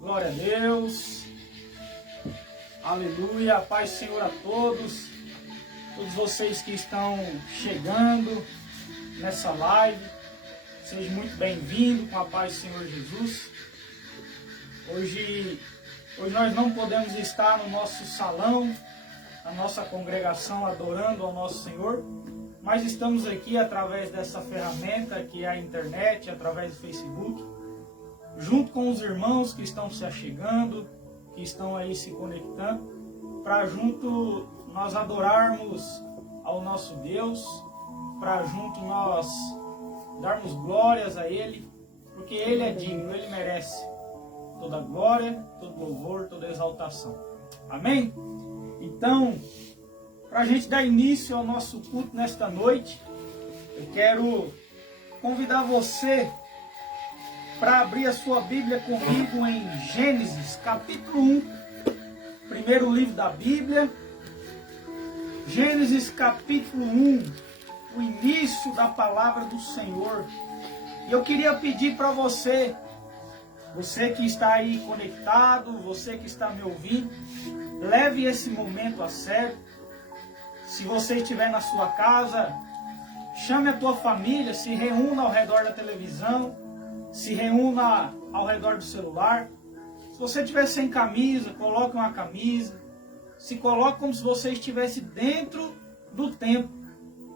Glória a Deus. Aleluia. Paz do Senhor a todos. Todos vocês que estão chegando nessa live. Sejam muito bem-vindos com a paz do Senhor Jesus. Hoje nós não podemos estar no nosso salão, na nossa congregação adorando ao nosso Senhor, mas estamos aqui através dessa ferramenta que é a internet, através do Facebook, junto com os irmãos que estão se achegando, que estão aí se conectando, para junto nós adorarmos ao nosso Deus, para junto nós darmos glórias a Ele, porque Ele é digno, Ele merece toda glória, todo louvor, toda exaltação. Amém? Então, para a gente dar início ao nosso culto nesta noite, eu quero convidar você para abrir a sua Bíblia comigo em Gênesis, capítulo 1, primeiro livro da Bíblia. Gênesis, capítulo 1, o início da palavra do Senhor. E eu queria pedir para você que está aí conectado, você que está me ouvindo, leve esse momento a sério. Se você estiver na sua casa, chame a tua família, se reúna ao redor da televisão, se reúna ao redor do celular. Se você estiver sem camisa, coloque uma camisa. Se coloque como se você estivesse dentro do templo,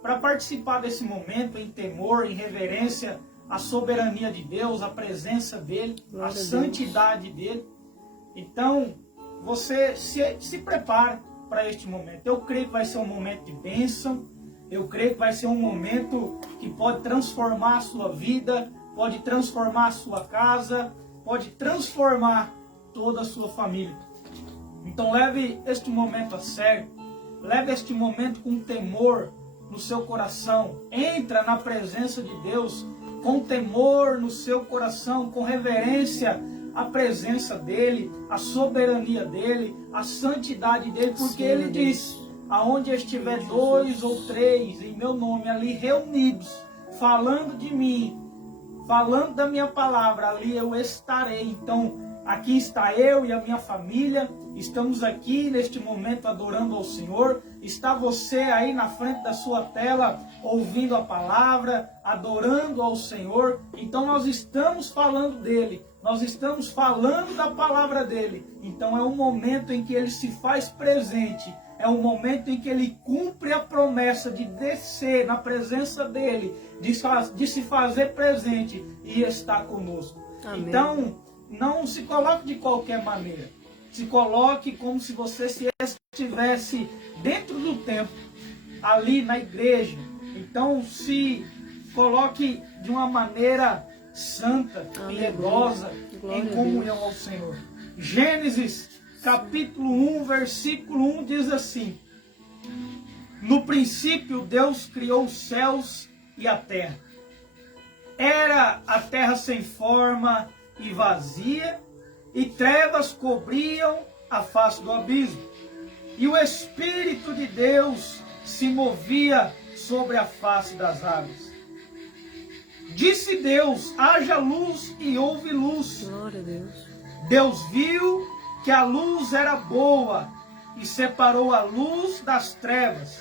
para participar desse momento em temor, em reverência à soberania de Deus, a presença dEle, a santidade dEle. Então, você se prepara para este momento. Eu creio que vai ser um momento de bênção. Eu creio que vai ser um momento que pode transformar a sua vida, pode transformar a sua casa, pode transformar toda a sua família. Então, leve este momento a sério. Leve este momento com temor no seu coração. Entra na presença de Deus com temor no seu coração, com reverência à presença dEle, à soberania dEle, à santidade dEle, porque Ele diz, aonde estiver 2 ou 3 em meu nome ali reunidos, falando de mim, falando da minha palavra, ali eu estarei. Então, aqui está eu e a minha família, estamos aqui neste momento adorando ao Senhor. Está você aí na frente da sua tela, ouvindo a palavra, adorando ao Senhor. Então nós estamos falando dEle, nós estamos falando da palavra dEle. Então é um momento em que Ele se faz presente, é um momento em que Ele cumpre a promessa de descer na presença dEle, de se fazer presente e estar conosco. Amém. Então, não se coloque de qualquer maneira. Se coloque como se você se estivesse dentro do templo, ali na igreja. Então se coloque de uma maneira santa, piedosa, em comunhão ao Senhor. Gênesis capítulo 1, versículo 1 diz assim: no princípio Deus criou os céus e a terra. Era a terra sem forma e vazia, e trevas cobriam a face do abismo, e o Espírito de Deus se movia sobre a face das águas. Disse Deus, haja luz, e houve luz. Glória a Deus. Deus viu que a luz era boa, e separou a luz das trevas.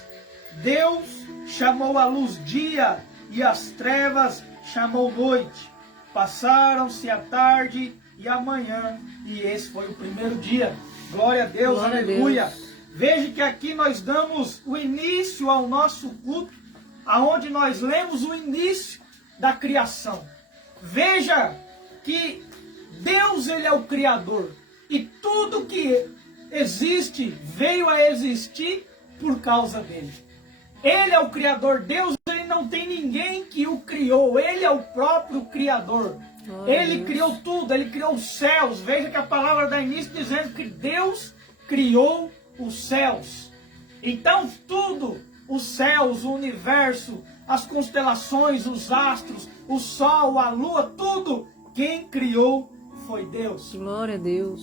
Deus chamou a luz dia, e as trevas chamou noite. Passaram-se a tarde e a manhã, e esse foi o primeiro dia. Glória a Deus, glória aleluia. A Deus. Veja que aqui nós damos o início ao nosso culto, aonde nós lemos o início da criação. Veja que Deus, Ele é o Criador, e tudo que existe veio a existir por causa dele. Ele é o Criador. Deus, Ele não tem ninguém que o criou, Ele é o próprio Criador. Ele criou tudo, Ele criou os céus. Veja que a palavra dá início dizendo que Deus criou os céus. Então tudo, os céus, o universo, as constelações, os astros, o sol, a lua, tudo, quem criou foi Deus. Glória a Deus.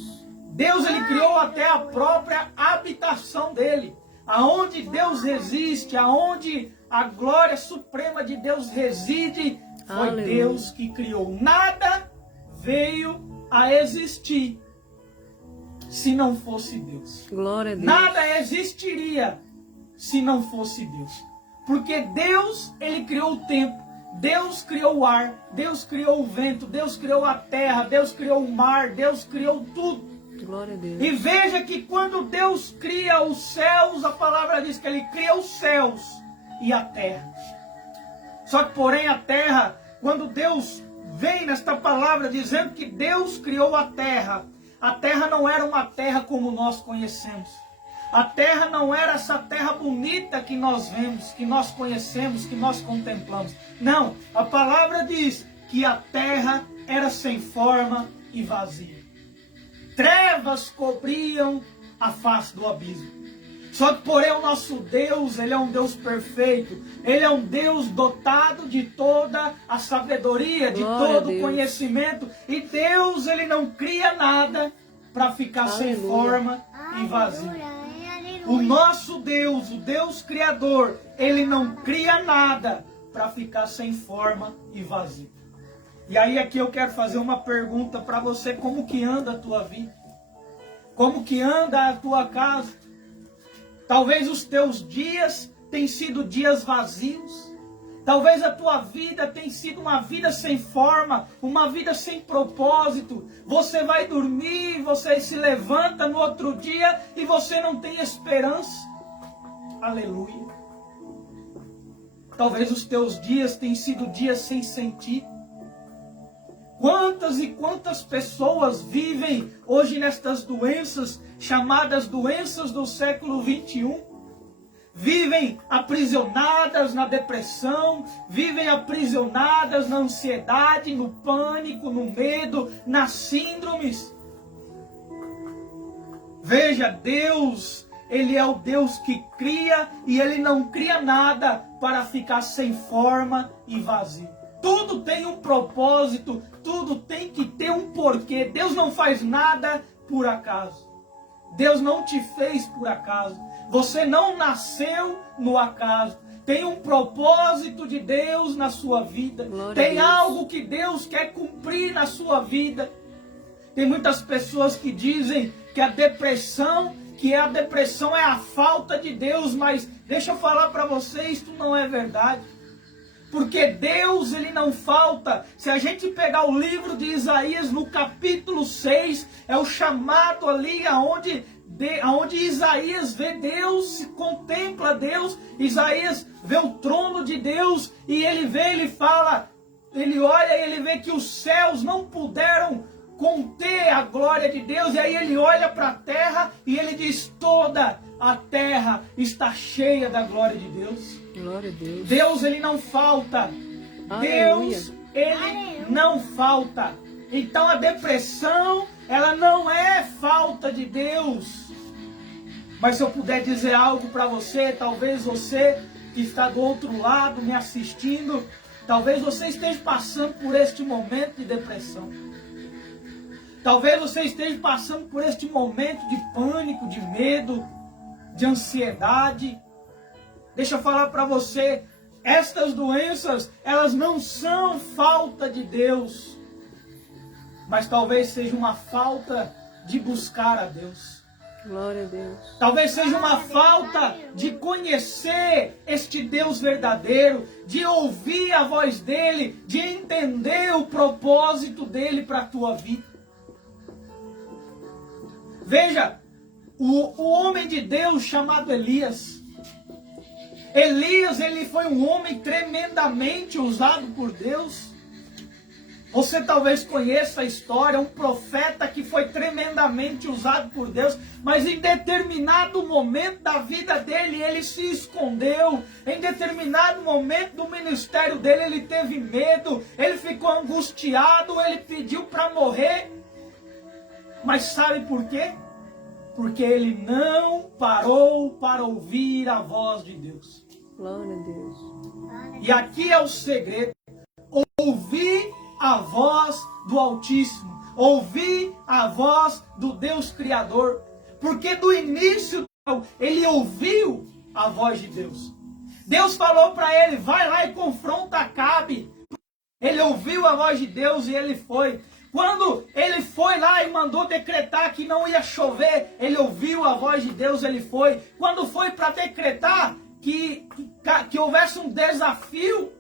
Deus, Ele criou até a própria habitação dEle. Aonde Deus resiste, aonde a glória suprema de Deus reside, Foi Aleluia. Deus que criou. Nada veio a existir se não fosse Deus. Glória a Deus. Nada existiria se não fosse Deus. Porque Deus, Ele criou o tempo. Deus criou o ar. Deus criou o vento. Deus criou a terra. Deus criou o mar. Deus criou tudo. Glória a Deus. E veja que quando Deus cria os céus, a palavra diz que Ele cria os céus e a terra. Só que, porém, a terra, quando Deus vem nesta palavra dizendo que Deus criou a terra não era uma terra como nós conhecemos. A terra não era essa terra bonita que nós vemos, que nós conhecemos, que nós contemplamos. Não, a palavra diz que a terra era sem forma e vazia. Trevas cobriam a face do abismo. Só que, porém, o nosso Deus, Ele é um Deus perfeito. Ele é um Deus dotado de toda a sabedoria, de Glória todo a o Deus. conhecimento. E Deus, Ele não cria nada para ficar sem Aleluia. forma e vazio. O nosso Deus, o Deus Criador, Ele não cria nada para ficar sem forma e vazio. E aí aqui eu quero fazer uma pergunta para você: como que anda a tua vida? Como que anda a tua casa? Talvez os teus dias tenham sido dias vazios. Talvez a tua vida tenha sido uma vida sem forma, uma vida sem propósito. Você vai dormir, você se levanta no outro dia e você não tem esperança. Aleluia. Talvez os teus dias tenham sido dias sem sentido. Quantas e quantas pessoas vivem hoje nestas doenças, chamadas doenças do século 21? Vivem aprisionadas na depressão, vivem aprisionadas na ansiedade, no pânico, no medo, nas síndromes. Veja, Deus, Ele é o Deus que cria e Ele não cria nada para ficar sem forma e vazio. Tudo tem um propósito, tudo tem que ter um porquê. Deus não faz nada por acaso. Deus não te fez por acaso. Você não nasceu no acaso. Tem um propósito de Deus na sua vida. Glória Tem a Deus. algo que Deus quer cumprir na sua vida. Tem muitas pessoas que dizem que a depressão é a falta de Deus, mas deixa eu falar para vocês, isso não é verdade. Porque Deus, Ele não falta. Se a gente pegar o livro de Isaías, no capítulo 6, é o chamado ali aonde Isaías vê Deus, contempla Deus. Isaías vê o trono de Deus e ele fala, ele olha e ele vê que os céus não puderam conter a glória de Deus. E aí ele olha para a terra e ele diz: toda a terra está cheia da glória de Deus. Glória a Deus. Deus, Ele não falta. Aleluia. Deus, Ele não falta. Então a depressão, ela não é falta de Deus. Mas se eu puder dizer algo para você, talvez você que está do outro lado me assistindo, talvez você esteja passando por este momento de depressão. Talvez você esteja passando por este momento de pânico, de medo, de ansiedade. Deixa eu falar para você, estas doenças, elas não são falta de Deus, mas talvez seja uma falta de buscar a Deus. Glória a Deus. Talvez seja uma falta de conhecer este Deus verdadeiro, de ouvir a voz dEle, de entender o propósito dEle para a tua vida. Veja, o homem de Deus chamado Elias, ele foi um homem tremendamente usado por Deus. Você talvez conheça a história, um profeta que foi tremendamente usado por Deus, mas em determinado momento da vida dele, ele se escondeu. Em determinado momento do ministério dele, ele teve medo, ele ficou angustiado, ele pediu para morrer. Mas sabe por quê? Porque ele não parou para ouvir a voz de Deus. Glória a Deus. E aqui é o segredo. Ouvir a voz do Altíssimo. Ouvir a voz do Deus Criador. Porque do início ele ouviu a voz de Deus. Deus falou para ele: vai lá e confronta Acabe. Ele ouviu a voz de Deus e ele foi. Quando ele foi lá e mandou decretar que não ia chover, ele ouviu a voz de Deus, ele foi. Quando foi para decretar que houvesse um desafio,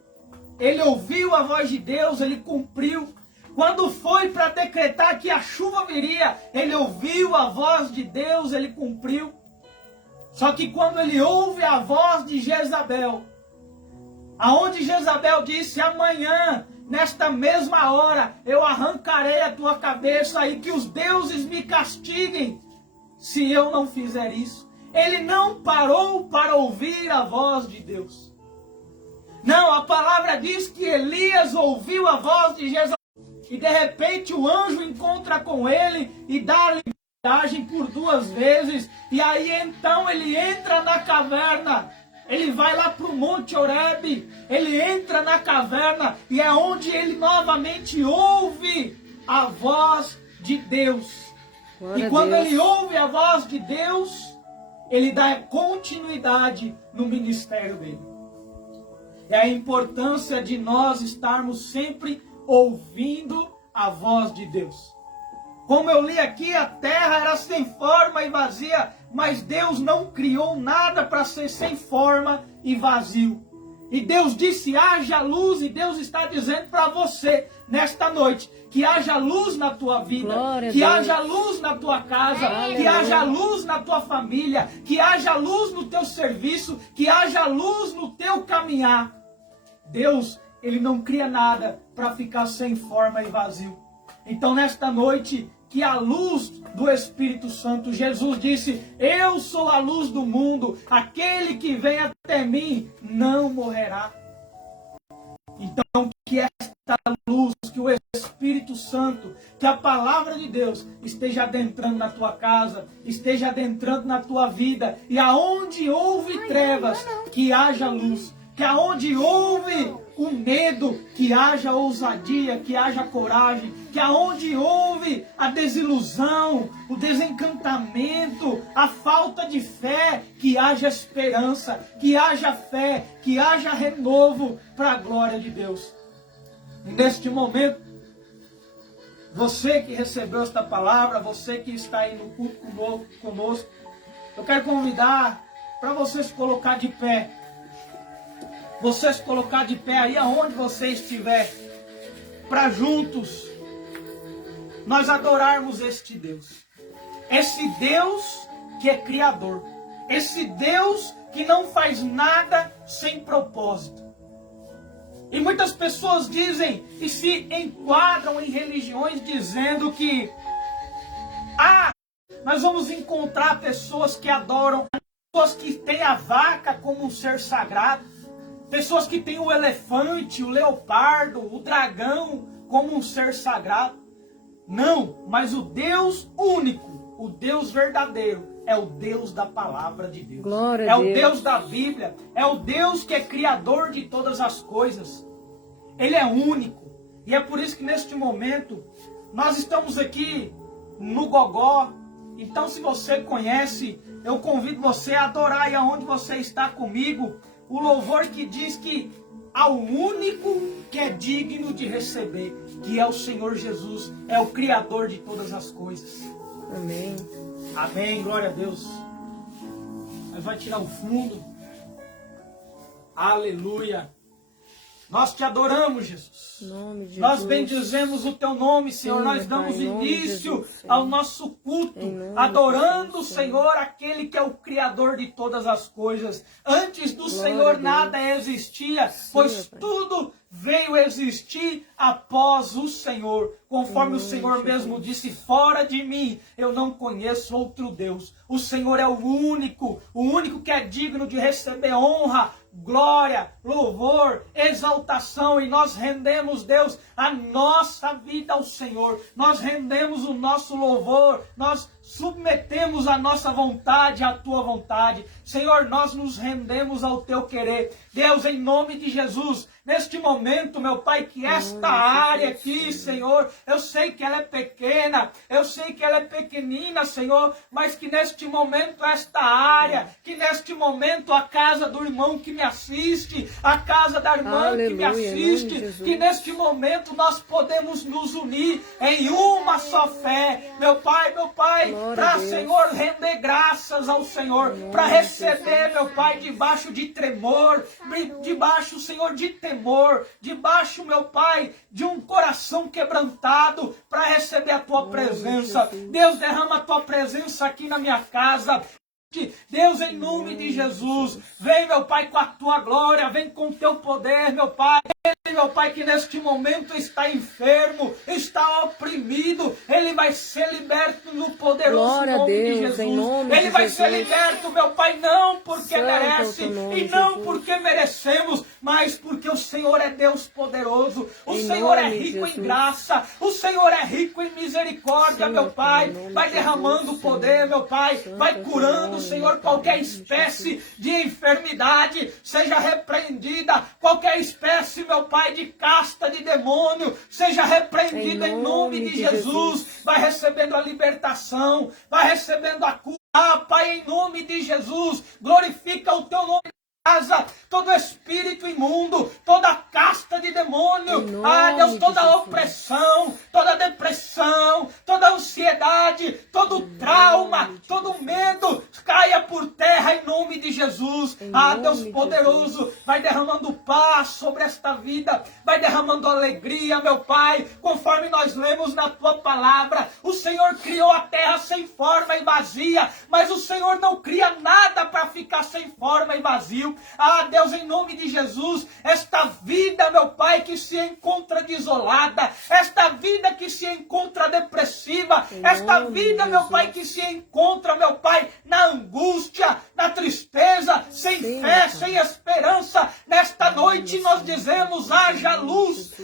ele ouviu a voz de Deus, ele cumpriu. Quando foi para decretar que a chuva viria, ele ouviu a voz de Deus, ele cumpriu. Só que quando ele ouve a voz de Jezabel, aonde Jezabel disse: amanhã, nesta mesma hora, eu arrancarei a tua cabeça e que os deuses me castiguem se eu não fizer isso. Ele não parou para ouvir a voz de Deus. Não, a palavra diz que Elias ouviu a voz de Jezabel e de repente o anjo encontra com ele e dá a liberdade por 2 vezes. E aí então ele entra na caverna. Ele vai lá para o Monte Horebe, ele entra na caverna e é onde ele novamente ouve a voz de Deus. Glória E quando a Deus. ele ouve a voz de Deus, ele dá continuidade no ministério dele. É a importância de nós estarmos sempre ouvindo a voz de Deus. Como eu li aqui, a terra era sem forma e vazia, mas Deus não criou nada para ser sem forma e vazio. E Deus disse: haja luz, e Deus está dizendo para você, nesta noite, que haja luz na tua vida, Glória a que Deus. haja luz na tua casa, Aleluia. que haja luz na tua família, que haja luz no teu serviço, que haja luz no teu caminhar. Deus, Ele não cria nada para ficar sem forma e vazio. Então, nesta noite, que a luz do Espírito Santo, Jesus disse: eu sou a luz do mundo, aquele que vem até mim não morrerá. Então, que esta luz, que o Espírito Santo, que a palavra de Deus esteja adentrando na tua casa, esteja adentrando na tua vida, e aonde houve trevas, que haja luz. Que aonde houve o medo, que haja ousadia, que haja coragem. Que aonde houve a desilusão, o desencantamento, a falta de fé, que haja esperança, que haja fé, que haja renovo para a glória de Deus. E neste momento, você que recebeu esta palavra, você que está aí no culto conosco, eu quero convidar para você se colocar de pé. Você se colocar de pé aí aonde você estiver, para juntos nós adorarmos este Deus. Esse Deus que é Criador. Esse Deus que não faz nada sem propósito. E muitas pessoas dizem e se enquadram em religiões dizendo que nós vamos encontrar pessoas que adoram, pessoas que têm a vaca como um ser sagrado. Pessoas que têm o elefante, o leopardo, o dragão como um ser sagrado. Não, mas o Deus único, o Deus verdadeiro, é o Deus da palavra de Deus. Glória a a Deus. Deus. O Deus da Bíblia, é o Deus que é criador de todas as coisas. Ele é único. E é por isso que neste momento, nós estamos aqui no Gogó. Então, se você conhece, eu convido você a adorar aí aonde você está comigo, o louvor que diz que ao único que é digno de receber, que é o Senhor Jesus, é o Criador de todas as coisas. Amém. Amém, glória a Deus. Nós vamos tirar o fundo. Aleluia. Nós te adoramos, Jesus. Em nome de Nós Jesus. bendizemos o teu nome, Senhor. Sim, Nós Pai, damos em nome de início Jesus, Senhor. ao nosso culto, Em nome adorando o de Jesus, Senhor, aquele que é o Criador de todas as coisas. Antes do Glória Senhor a Deus. nada existia, Sim, pois Pai. tudo veio existir após o Senhor. Conforme o Em nome Senhor de mesmo Jesus. disse: fora de mim eu não conheço outro Deus. O Senhor é o único que é digno de receber honra, glória, louvor, exaltação, e nós rendemos, Deus, a nossa vida ao Senhor. Nós rendemos o nosso louvor, nós submetemos a nossa vontade à tua vontade. Senhor, nós nos rendemos ao teu querer. Deus, em nome de Jesus, neste momento, meu Pai, que esta área aqui, Senhor, eu sei que ela é pequena, eu sei que ela é pequenina, Senhor, mas que neste momento esta área, que neste momento a casa do irmão que me assiste, a casa da irmã que me assiste, que neste momento nós podemos nos unir em uma só fé, meu Pai, para, Senhor, render graças ao Senhor, para receber, meu Pai, debaixo de tremor, debaixo, Senhor, de temor, debaixo, meu Pai, de um coração quebrantado, para receber a tua presença. Deus, derrama a tua presença aqui na minha casa. Deus, em nome de Jesus, vem, meu Pai, com a tua glória, vem com o teu poder, meu Pai. Ele, meu Pai, que neste momento está enfermo, está oprimido, ele vai ser liberto no poderoso nome de Jesus. Ele vai ser liberto, meu Pai, não porque merece e não porque merecemos, mas porque o Senhor é Deus poderoso, o Senhor é rico em graça, o Senhor é rico em misericórdia, meu Pai. Vai derramando poder, meu Pai, vai curando, Senhor, qualquer espécie de enfermidade seja repreendida, qualquer espécie, meu Pai, de casta de demônio seja repreendida em nome de Jesus. Vai recebendo a libertação, vai recebendo a cura. Ah, Pai, em nome de Jesus, glorifica o teu nome. Casa, todo espírito imundo, toda casta de demônio, Deus, toda opressão, toda depressão, toda ansiedade, todo trauma, todo medo, caia por terra em nome de Jesus. Deus poderoso, vai derramando paz sobre esta vida, vai derramando alegria, meu Pai, conforme nós lemos na tua palavra. O Senhor criou a terra sem forma e vazia, mas o Senhor não cria nada para ficar sem forma e vazio. Deus, em nome de Jesus, esta vida, meu Pai, que se encontra desolada, esta vida que se encontra depressiva, esta vida, meu Pai, que se encontra, meu Pai, na angústia, na tristeza, sem fé, sem esperança, nesta noite nós dizemos, haja luz.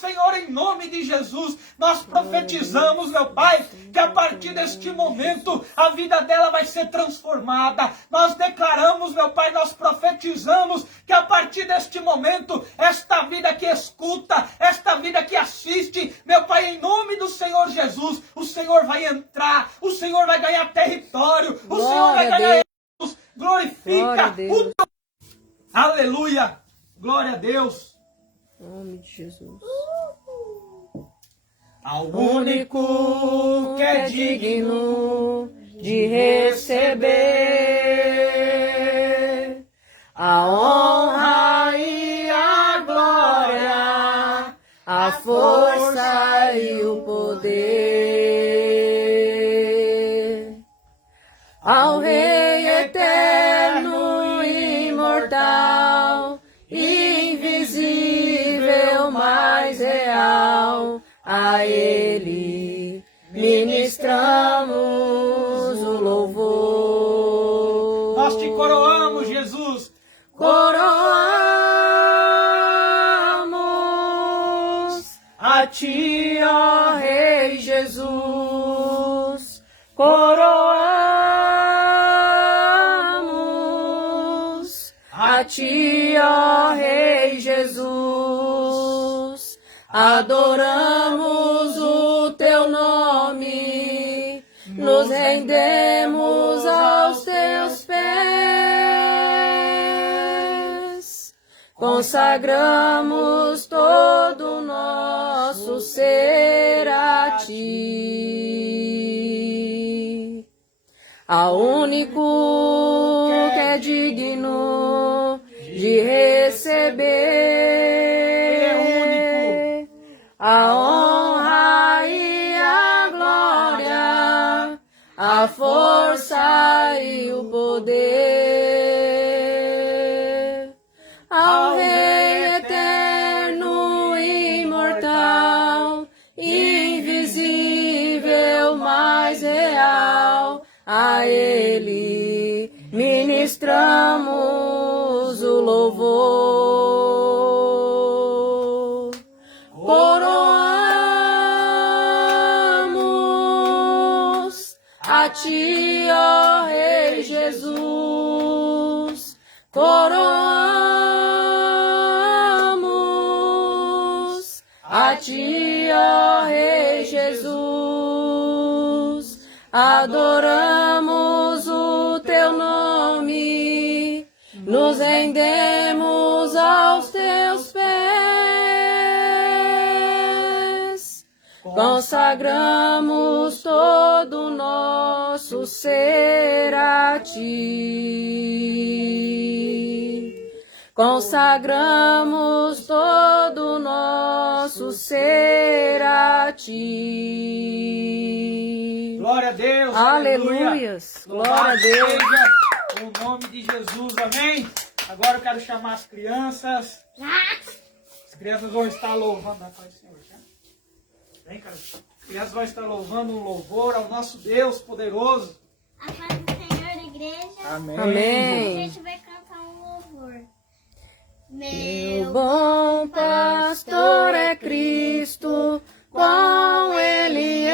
Senhor, em nome de Jesus, nós profetizamos, meu Pai, que a partir deste momento, a vida dela vai ser transformada. Nós declaramos, meu Pai, nós profetizamos que a partir deste momento, esta vida que escuta, esta vida que assiste, meu Pai, em nome do Senhor Jesus, o Senhor vai entrar, o Senhor vai ganhar território, o Senhor vai ganhar. Glorifica o teu... Aleluia, glória a Deus. Em nome de Jesus. Ao único que é digno de receber a honra e a glória, a força e o poder, ao Rei eterno, imortal, invisível, mais real, a Ele ministramos o louvor. Nós te coroamos, Jesus. Coroamos a ti, ó Rei Jesus. Coroamos a ti, ó Rei Jesus. Adoramos o teu nome, nos rendemos aos teus pés, consagramos todo o nosso ser a ti, ao único que é digno de receber a honra e a glória, a força e o poder, ao Rei eterno, imortal, invisível, mais real, a Ele ministramos o louvor. Coroamos A ti, ó Rei Jesus, coroamos. A ti, ó Rei Jesus, adoramos o teu nome, nos rendemos aos teus pés, consagramos todo o nosso ser a ti. Consagramos todo o nosso ser a ti. Glória a Deus. Aleluias. Glória a Louvado Deus. seja o nome de Jesus. Amém? Agora eu quero chamar as crianças. As crianças vão estar louvando a paz do Senhor. Tá? Vem, cara. As crianças vão estar louvando um louvor ao nosso Deus poderoso. A paz do Senhor, igreja. Amém. Amém. A gente vai cantar um louvor. Meu bom pastor é Cristo, com ele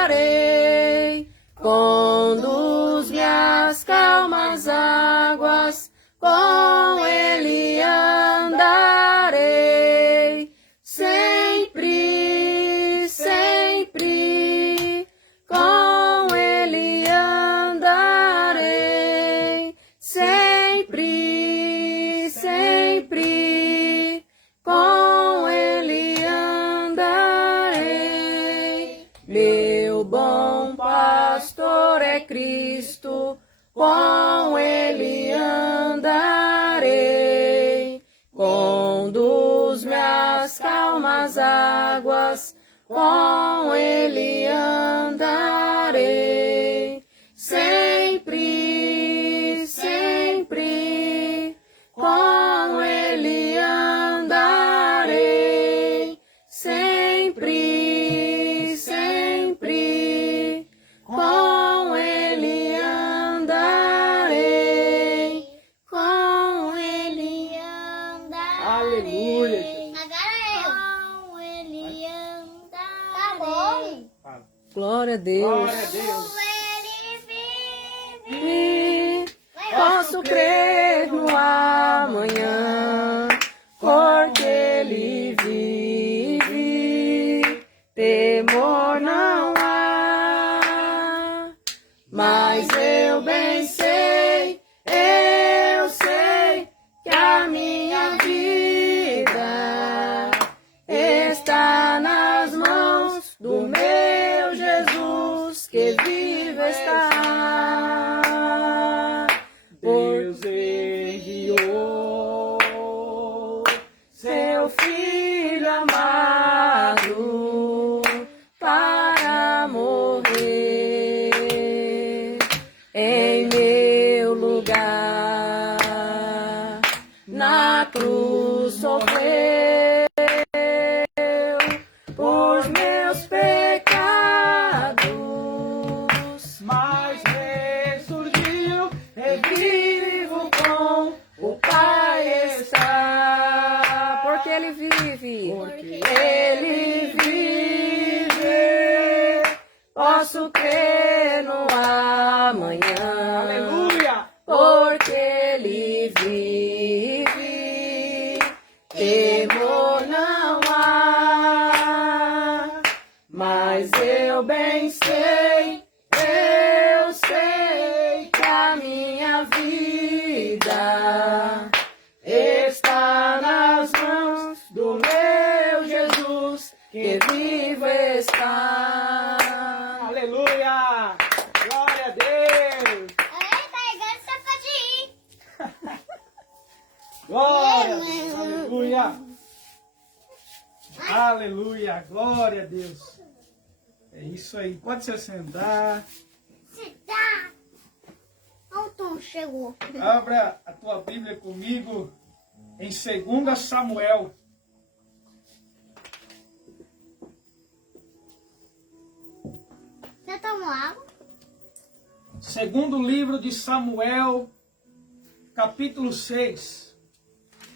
andarei. Conduz-me às calmas águas, com ele andarei. Sempre, sempre, com ele andarei. Sempre, sempre, com ele andarei. Meu bom pastor é Cristo, com ele andarei. Conduz-me às calmas águas, com ele andarei. Sempre, sempre, com ele andarei. Sempre, sempre, com ele andarei. Com ele andarei. Aleluia, Jesus. Agora eu. Com ele andarei. Tá bom. Fala. Glória a Deus. Glória a Deus. Com ele vive. Posso crer no amanhã, porque ele vive. Temor não há, mas eu bem sei, eu sei que a minha vida está nas mãos do meu Jesus, que vivo está. Deus enviou Seu filho amado para morrer em meu lugar, na cruz sofreu os meus pecados, mas ressurgiu, vivo com o Pai está, porque ele vive, ele vive, posso crer no amanhã, aleluia. porque ele vive, temor não há, mas eu bem sei, eu sei que a minha vida está nas mãos do meu Jesus, que vivo está. Aleluia. Glória a Deus. Eita, agora você pode ir. Glória a Deus. Aleluia. Aleluia. Glória a Deus. É isso aí. Pode se sentar. Se dá. Olha o Tom, chegou. Abra a tua Bíblia comigo em 2 Samuel. Você tomou água? Segundo livro de Samuel, capítulo 6.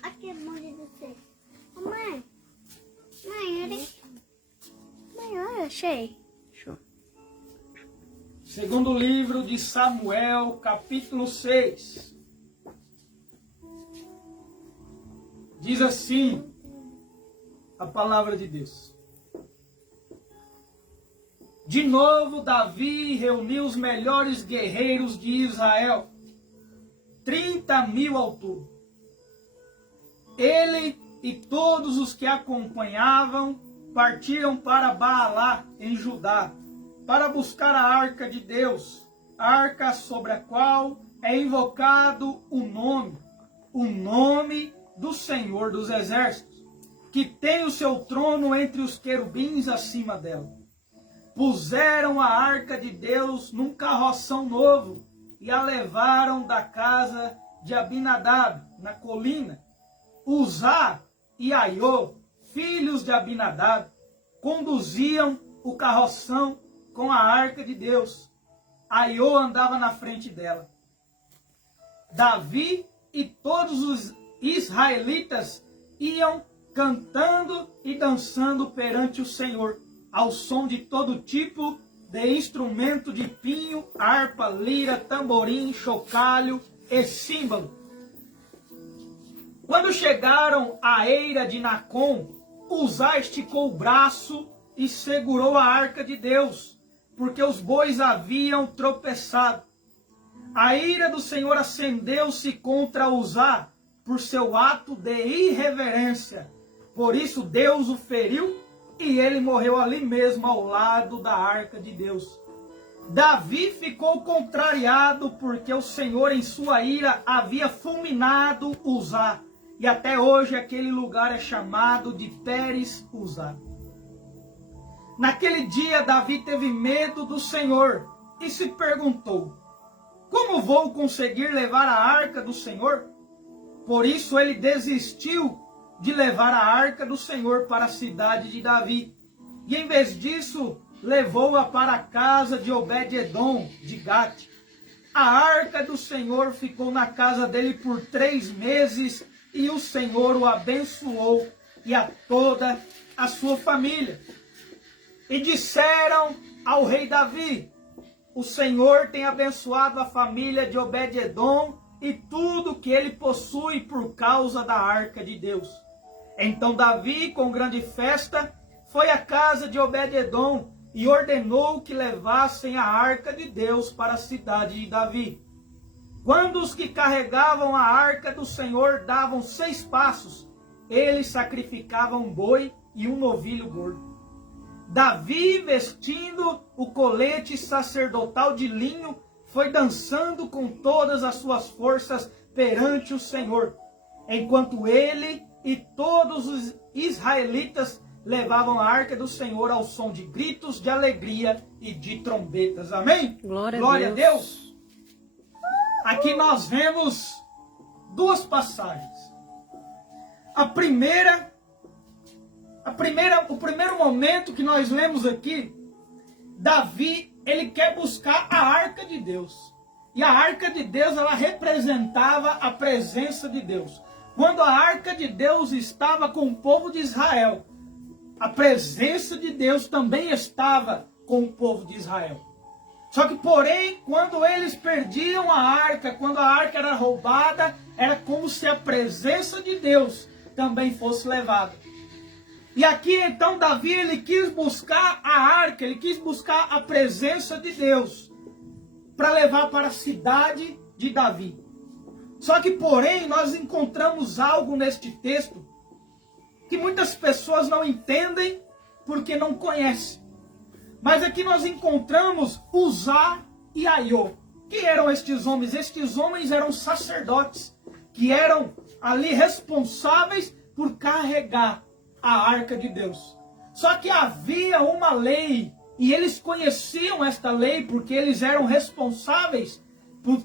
Aqui é bom de você. Mãe. Mãe, olha. Mãe, olha, achei. Show. Segundo livro de Samuel, capítulo 6. Diz assim a palavra de Deus. De novo, Davi reuniu os melhores guerreiros de Israel, 30.000 ao todo. Ele e todos os que acompanhavam partiram para Baalá, em Judá, para buscar a arca de Deus, a arca sobre a qual é invocado o nome do Senhor dos Exércitos, que tem o seu trono entre os querubins acima dela. Puseram a arca de Deus num carroção novo e a levaram da casa de Abinadab, na colina. Uzá e Aiô, filhos de Abinadab, conduziam o carroção com a arca de Deus. Aiô andava na frente dela. Davi e todos os israelitas iam cantando e dançando perante o Senhor, ao som de todo tipo de instrumento de pinho, harpa, lira, tamborim, chocalho e símbolo. Quando chegaram à eira de Nacon, Uzá esticou o braço e segurou a arca de Deus, porque os bois haviam tropeçado. A ira do Senhor acendeu-se contra Uzá por seu ato de irreverência. Por isso Deus o feriu e ele morreu ali mesmo ao lado da arca de Deus. Davi ficou contrariado porque o Senhor em sua ira havia fulminado Uzá. E até hoje aquele lugar é chamado de Pérez Uzá. Naquele dia Davi teve medo do Senhor e se perguntou: como vou conseguir levar a arca do Senhor? Por isso ele desistiu de levar a arca do Senhor para a cidade de Davi. E em vez disso, levou-a para a casa de Obed-edom, de Gate. A arca do Senhor ficou na casa dele por 3 meses, e o Senhor o abençoou e a toda a sua família. E disseram ao rei Davi: o Senhor tem abençoado a família de Obed-edom e tudo que ele possui por causa da arca de Deus. Então Davi, com grande festa, foi à casa de Obed-edom e ordenou que levassem a arca de Deus para a cidade de Davi. Quando os que carregavam a arca do Senhor davam 6 passos, eles sacrificavam um boi e um novilho gordo. Davi, vestindo o colete sacerdotal de linho, foi dançando com todas as suas forças perante o Senhor, enquanto ele e todos os israelitas levavam a arca do Senhor ao som de gritos de alegria e de trombetas. Amém? Glória a Deus. Aqui nós vemos 2 passagens. O primeiro momento que nós lemos aqui, Davi, ele quer buscar a arca de Deus. E a arca de Deus, ela representava a presença de Deus. Quando a arca de Deus estava com o povo de Israel, a presença de Deus também estava com o povo de Israel. Só que, porém, quando eles perdiam a arca, quando a arca era roubada, era como se a presença de Deus também fosse levada. E aqui, então, Davi, ele quis buscar a arca, ele quis buscar a presença de Deus para levar para a cidade de Davi. Só que, porém, nós encontramos algo neste texto que muitas pessoas não entendem porque não conhecem. Mas aqui nós encontramos Uzá e Aiô. Quem eram estes homens? Estes homens eram sacerdotes, que eram ali responsáveis por carregar a arca de Deus. Só que havia uma lei, e eles conheciam esta lei, porque eles eram responsáveis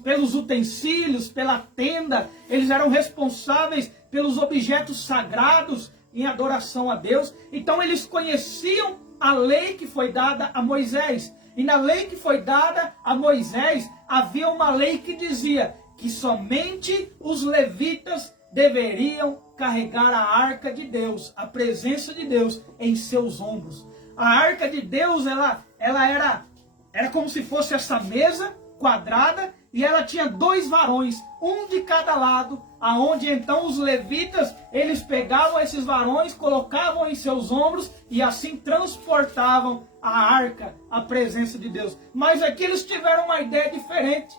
pelos utensílios, pela tenda, eles eram responsáveis pelos objetos sagrados em adoração a Deus. Então eles conheciam a lei que foi dada a Moisés. E na lei que foi dada a Moisés, havia uma lei que dizia que somente os levitas deveriam carregar a arca de Deus, a presença de Deus em seus ombros. A arca de Deus, ela era Era como se fosse essa mesa quadrada e ela tinha 2 varões, um de cada lado, aonde então os levitas, eles pegavam esses varões, colocavam em seus ombros e assim transportavam a arca, a presença de Deus. Mas aqui eles tiveram uma ideia diferente.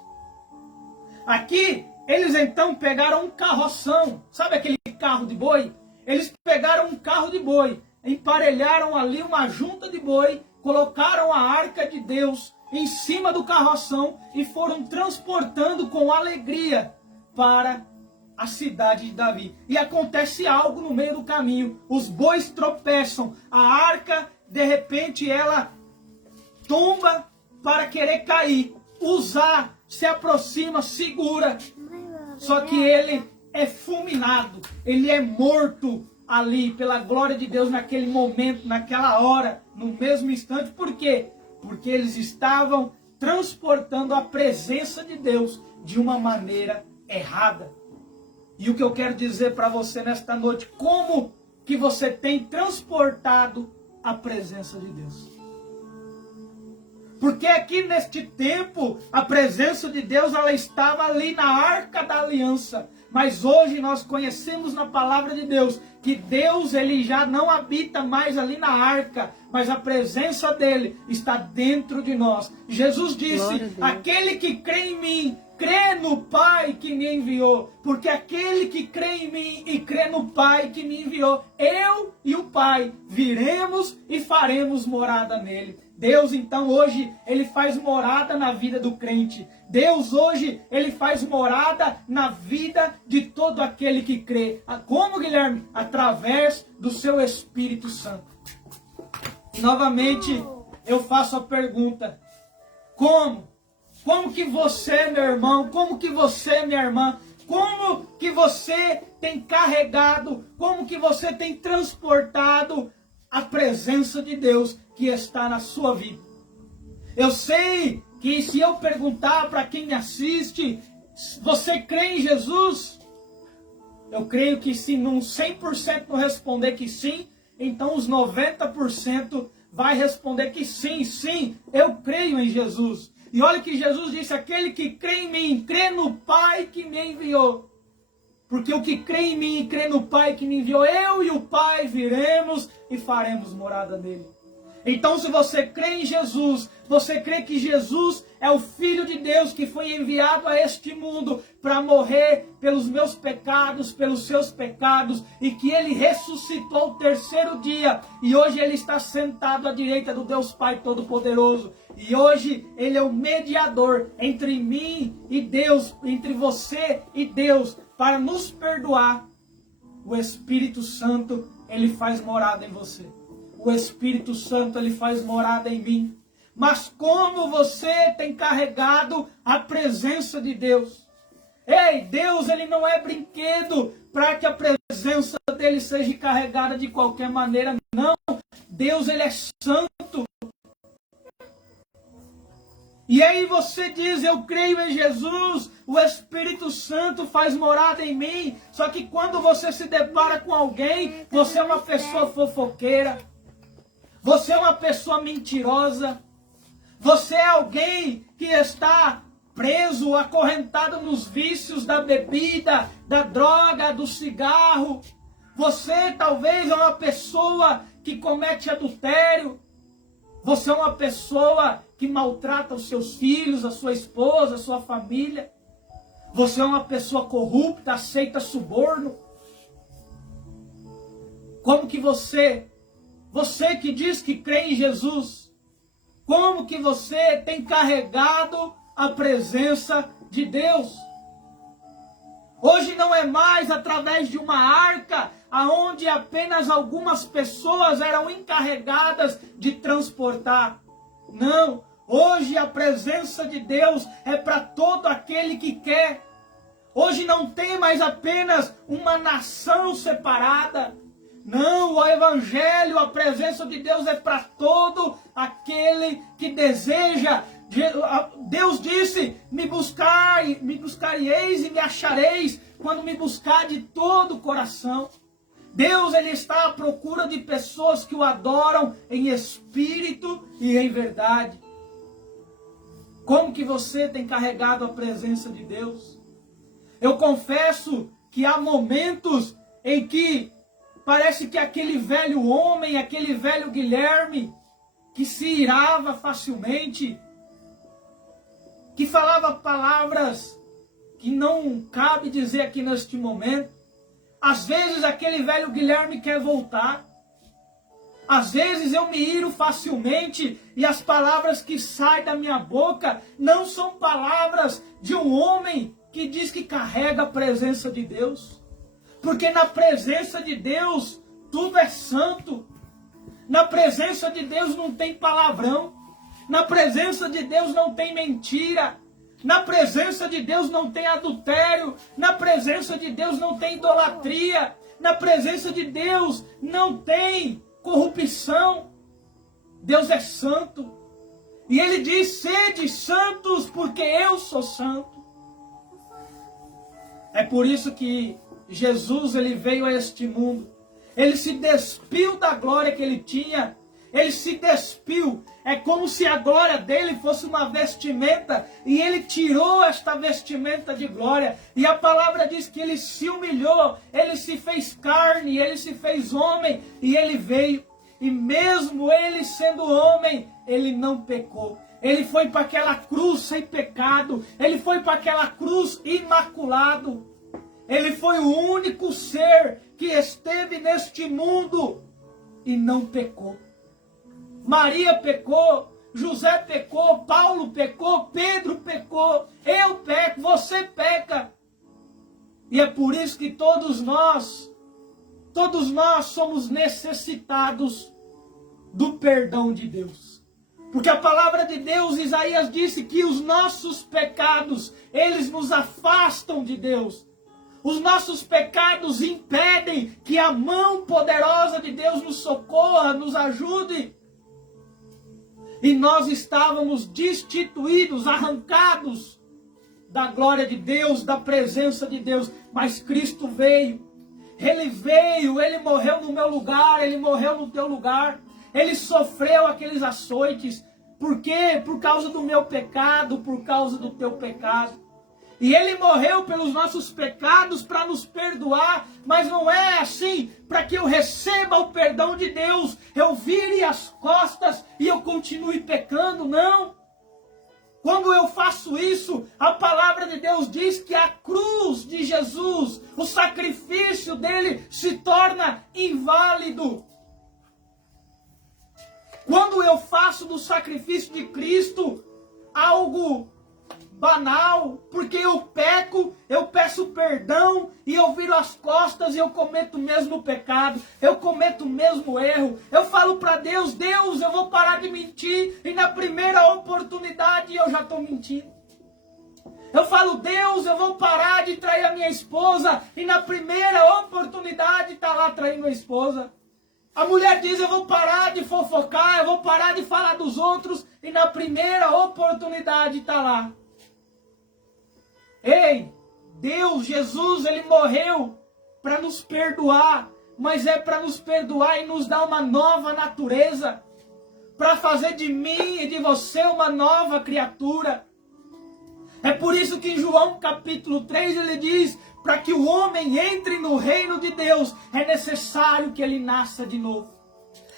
Aqui eles então pegaram um carroção, sabe aquele carro de boi? Eles pegaram um carro de boi, emparelharam ali uma junta de boi, colocaram a arca de Deus em cima do carroção e foram transportando com alegria para a cidade de Davi. E acontece algo no meio do caminho. Os bois tropeçam, a arca, de repente, ela tomba para querer cair. Uzá se aproxima, segura. Só que ele é fulminado, ele é morto ali pela glória de Deus naquele momento, naquela hora, no mesmo instante. Por quê? Porque eles estavam transportando a presença de Deus de uma maneira errada. E o que eu quero dizer para você nesta noite, como que você tem transportado a presença de Deus? Porque aqui neste tempo, a presença de Deus, ela estava ali na Arca da Aliança. Mas hoje nós conhecemos na palavra de Deus que Deus, ele já não habita mais ali na arca, mas a presença dele está dentro de nós. Jesus disse: aquele que crê em mim, crê no Pai que me enviou. Porque aquele que crê em mim e crê no Pai que me enviou, eu e o Pai viremos e faremos morada nele. Deus, então, hoje, ele faz morada na vida do crente. Deus, hoje, ele faz morada na vida de todo aquele que crê. Como, Guilherme? Através do seu Espírito Santo. E, novamente, eu faço a pergunta: como? Como que você, meu irmão, como que você, minha irmã, como que você tem carregado, como que você tem transportado a presença de Deus que está na sua vida? Eu sei que se eu perguntar para quem me assiste, você crê em Jesus? Eu creio que se num 100% não responder que sim, então os 90% vai responder que sim, sim, eu creio em Jesus. E olha que Jesus disse: aquele que crê em mim, crê no Pai que me enviou. Porque o que crê em mim e crê no Pai que me enviou, eu e o Pai viremos e faremos morada nele. Então, se você crê em Jesus, você crê que Jesus é o Filho de Deus que foi enviado a este mundo para morrer pelos meus pecados, pelos seus pecados, e que ele ressuscitou ao 3º dia, e hoje ele está sentado à direita do Deus Pai Todo-Poderoso, e hoje ele é o mediador entre mim e Deus, entre você e Deus, para nos perdoar. O Espírito Santo, ele faz morada em você. O Espírito Santo, ele faz morada em mim. Mas como você tem carregado a presença de Deus? Ei, Deus, ele não é brinquedo para que a presença dele seja carregada de qualquer maneira. Não, Deus, ele é santo. E aí você diz: eu creio em Jesus, o Espírito Santo faz morada em mim. Só que quando você se depara com alguém, você é uma pessoa fofoqueira, você é uma pessoa mentirosa, você é alguém que está preso, acorrentado nos vícios da bebida, da droga, do cigarro. Você talvez é uma pessoa que comete adultério. Você é uma pessoa que maltrata os seus filhos, a sua esposa, a sua família. Você é uma pessoa corrupta, aceita suborno. Como que você que diz que crê em Jesus, como que você tem carregado a presença de Deus? Hoje não é mais através de uma arca, aonde apenas algumas pessoas eram encarregadas de transportar. Não, hoje a presença de Deus é para todo aquele que quer. Hoje não tem mais apenas uma nação separada. Não, o Evangelho, a presença de Deus é para todo aquele que deseja. Deus disse: me buscareis e me achareis quando me buscar de todo o coração. Deus, ele está à procura de pessoas que o adoram em espírito e em verdade. Como que você tem carregado a presença de Deus? Eu confesso que há momentos em que parece que aquele velho homem, aquele velho Guilherme, que se irava facilmente, que falava palavras que não cabe dizer aqui neste momento. Às vezes aquele velho Guilherme quer voltar. Às vezes eu me iro facilmente e as palavras que saem da minha boca não são palavras de um homem que diz que carrega a presença de Deus. Porque na presença de Deus tudo é santo. Na presença de Deus não tem palavrão. Na presença de Deus não tem mentira. Na presença de Deus não tem adultério. Na presença de Deus não tem idolatria. Na presença de Deus não tem corrupção. Deus é santo. E Ele diz: sede santos, porque eu sou santo. É por isso que Jesus, Ele veio a este mundo. Ele se despiu da glória que Ele tinha. Ele se despiu. É como se a glória dele fosse uma vestimenta. E Ele tirou esta vestimenta de glória. E a palavra diz que Ele se humilhou. Ele se fez carne. Ele se fez homem. E Ele veio. E mesmo Ele sendo homem, Ele não pecou. Ele foi para aquela cruz sem pecado. Ele foi para aquela cruz imaculado. Ele foi o único ser que esteve neste mundo e não pecou. Maria pecou, José pecou, Paulo pecou, Pedro pecou, eu peco, você peca. E é por isso que todos nós somos necessitados do perdão de Deus. Porque a palavra de Deus, Isaías disse que os nossos pecados, eles nos afastam de Deus. Os nossos pecados impedem que a mão poderosa de Deus nos socorra, nos ajude. E nós estávamos destituídos, arrancados da glória de Deus, da presença de Deus. Mas Cristo veio. Ele morreu no meu lugar, Ele morreu no teu lugar. Ele sofreu aqueles açoites. Por quê? Por causa do meu pecado, por causa do teu pecado. E Ele morreu pelos nossos pecados para nos perdoar, mas não é assim, para que eu receba o perdão de Deus, eu vire as costas e eu continue pecando, não. Quando eu faço isso, a palavra de Deus diz que a cruz de Jesus, o sacrifício dele se torna inválido. Quando eu faço do sacrifício de Cristo algo banal, porque eu peco, eu peço perdão e eu viro as costas e eu cometo o mesmo pecado, eu cometo o mesmo erro. Eu falo para Deus: Deus, eu vou parar de mentir, e na primeira oportunidade eu já estou mentindo. Eu falo: Deus, eu vou parar de trair a minha esposa, e na primeira oportunidade está lá traindo a esposa. A mulher diz: eu vou parar de fofocar, eu vou parar de falar dos outros, e na primeira oportunidade está lá. Ei, Deus, Jesus, Ele morreu para nos perdoar, mas é para nos perdoar e nos dar uma nova natureza, para fazer de mim e de você uma nova criatura. É por isso que em João capítulo 3 ele diz: para que o homem entre no reino de Deus, é necessário que ele nasça de novo.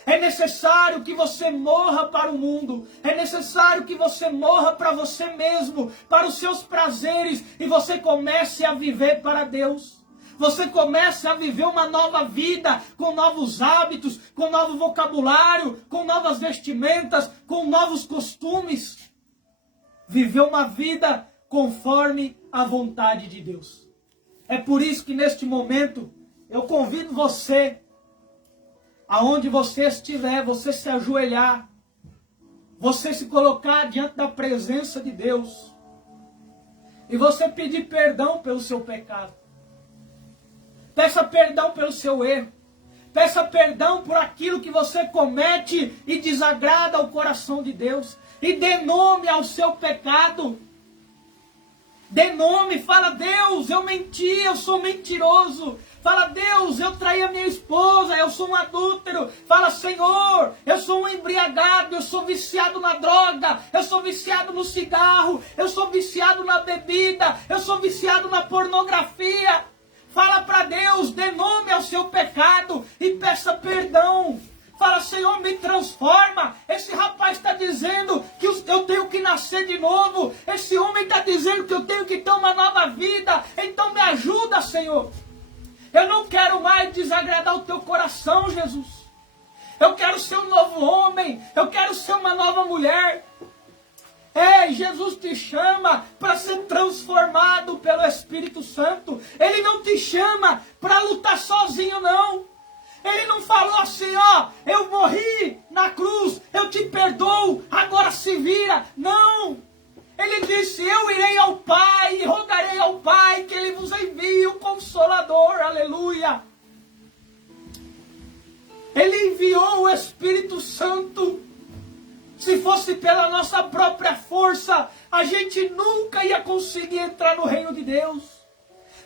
É necessário que você morra para o mundo. É necessário que você morra para você mesmo, para os seus prazeres, e você comece a viver para Deus. Você comece a viver uma nova vida, com novos hábitos, com novo vocabulário, com novas vestimentas, com novos costumes. Viver uma vida conforme a vontade de Deus. É por isso que neste momento eu convido você, aonde você estiver, você se ajoelhar, você se colocar diante da presença de Deus e você pedir perdão pelo seu pecado. Peça perdão pelo seu erro. Peça perdão por aquilo que você comete e desagrada ao coração de Deus. E dê nome ao seu pecado. Dê nome, fala: Deus, eu menti, eu sou mentiroso. Fala: Deus, eu traí a minha esposa, eu sou um adúltero. Fala: Senhor, eu sou um embriagado, eu sou viciado na droga, eu sou viciado no cigarro, eu sou viciado na bebida, eu sou viciado na pornografia. Fala para Deus, dê nome ao seu pecado e peça perdão. Fala, Senhor, me transforma. Esse rapaz está dizendo que eu tenho que nascer de novo. Esse homem está dizendo que eu tenho que ter uma nova vida. Então me ajuda, Senhor. Eu não quero mais desagradar o teu coração, Jesus. Eu quero ser um novo homem. Eu quero ser uma nova mulher. Jesus te chama para ser transformado pelo Espírito Santo. Ele não te chama para lutar sozinho, não. Ele não falou assim, ó, eu morri na cruz, eu te perdoo, agora se vira. Não. Ele disse, eu irei ao Pai e rogarei ao Pai que Ele vos envie o Consolador. Aleluia. Ele enviou o Espírito Santo. Se fosse pela nossa própria força, a gente nunca ia conseguir entrar no reino de Deus.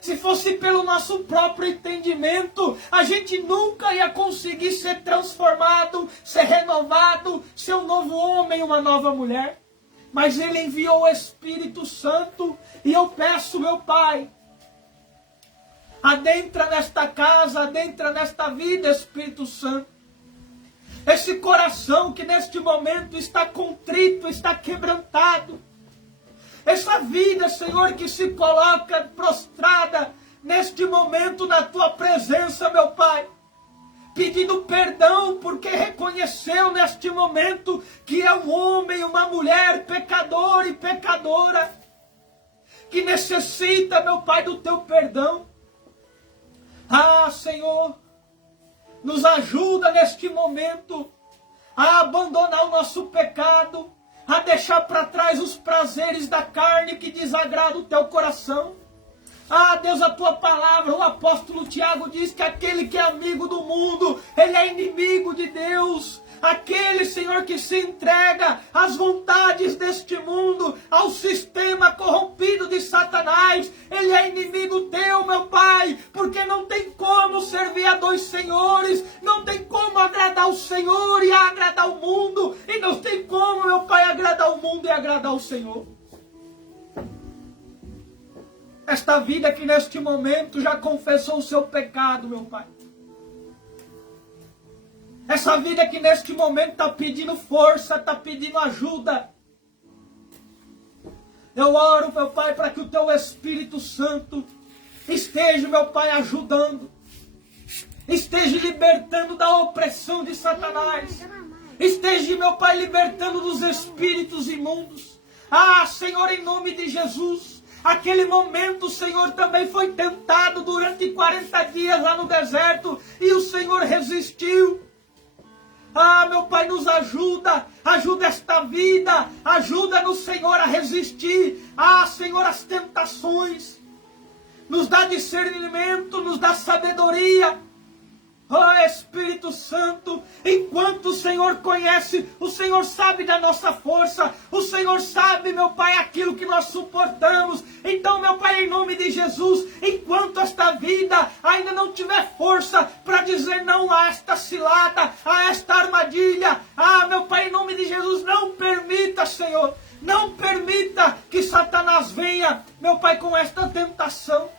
Se fosse pelo nosso próprio entendimento, a gente nunca ia conseguir ser transformado, ser renovado, ser um novo homem, uma nova mulher. Mas Ele enviou o Espírito Santo e eu peço, meu Pai, adentra nesta casa, adentra nesta vida, Espírito Santo. Esse coração que neste momento está contrito, está quebrantado. Essa vida, Senhor, que se coloca prostrada neste momento na Tua presença, meu Pai. Pedindo perdão porque reconheceu neste momento que é um homem, uma mulher pecador e pecadora. Que necessita, meu Pai, do Teu perdão. Ah, Senhor, nos ajuda neste momento a abandonar o nosso pecado, a deixar para trás os prazeres da carne que desagradam o teu coração. Ah, Deus, a tua palavra, o apóstolo Tiago diz que aquele que é amigo do mundo, ele é inimigo de Deus. Aquele, Senhor, que se entrega às vontades deste mundo, ao sistema corrompido de Satanás, ele é inimigo teu, meu Pai, porque não tem como servir a dois senhores, não tem como agradar o Senhor e agradar o mundo, e não tem como, meu Pai, agradar o mundo e agradar o Senhor. Esta vida que neste momento já confessou o seu pecado, meu Pai. Essa vida que neste momento está pedindo força, está pedindo ajuda. Eu oro, meu Pai, para que o Teu Espírito Santo esteja, meu Pai, ajudando. Esteja libertando da opressão de Satanás. Esteja, meu Pai, libertando dos espíritos imundos. Ah, Senhor, em nome de Jesus. Aquele momento o Senhor também foi tentado durante 40 dias lá no deserto. E o Senhor resistiu. Ah, meu Pai, nos ajuda, ajuda esta vida, ajuda-nos, Senhor, a resistir, Senhor, às tentações, nos dá discernimento, nos dá sabedoria, Espírito Santo, enquanto o Senhor conhece, o Senhor sabe da nossa força, o Senhor sabe, meu Pai, aquilo que nós suportamos. Então, meu Pai, em nome de Jesus, enquanto esta vida ainda não tiver força para dizer não a esta cilada, a esta armadilha, meu Pai, em nome de Jesus, não permita, Senhor, não permita que Satanás venha, meu Pai, com esta tentação,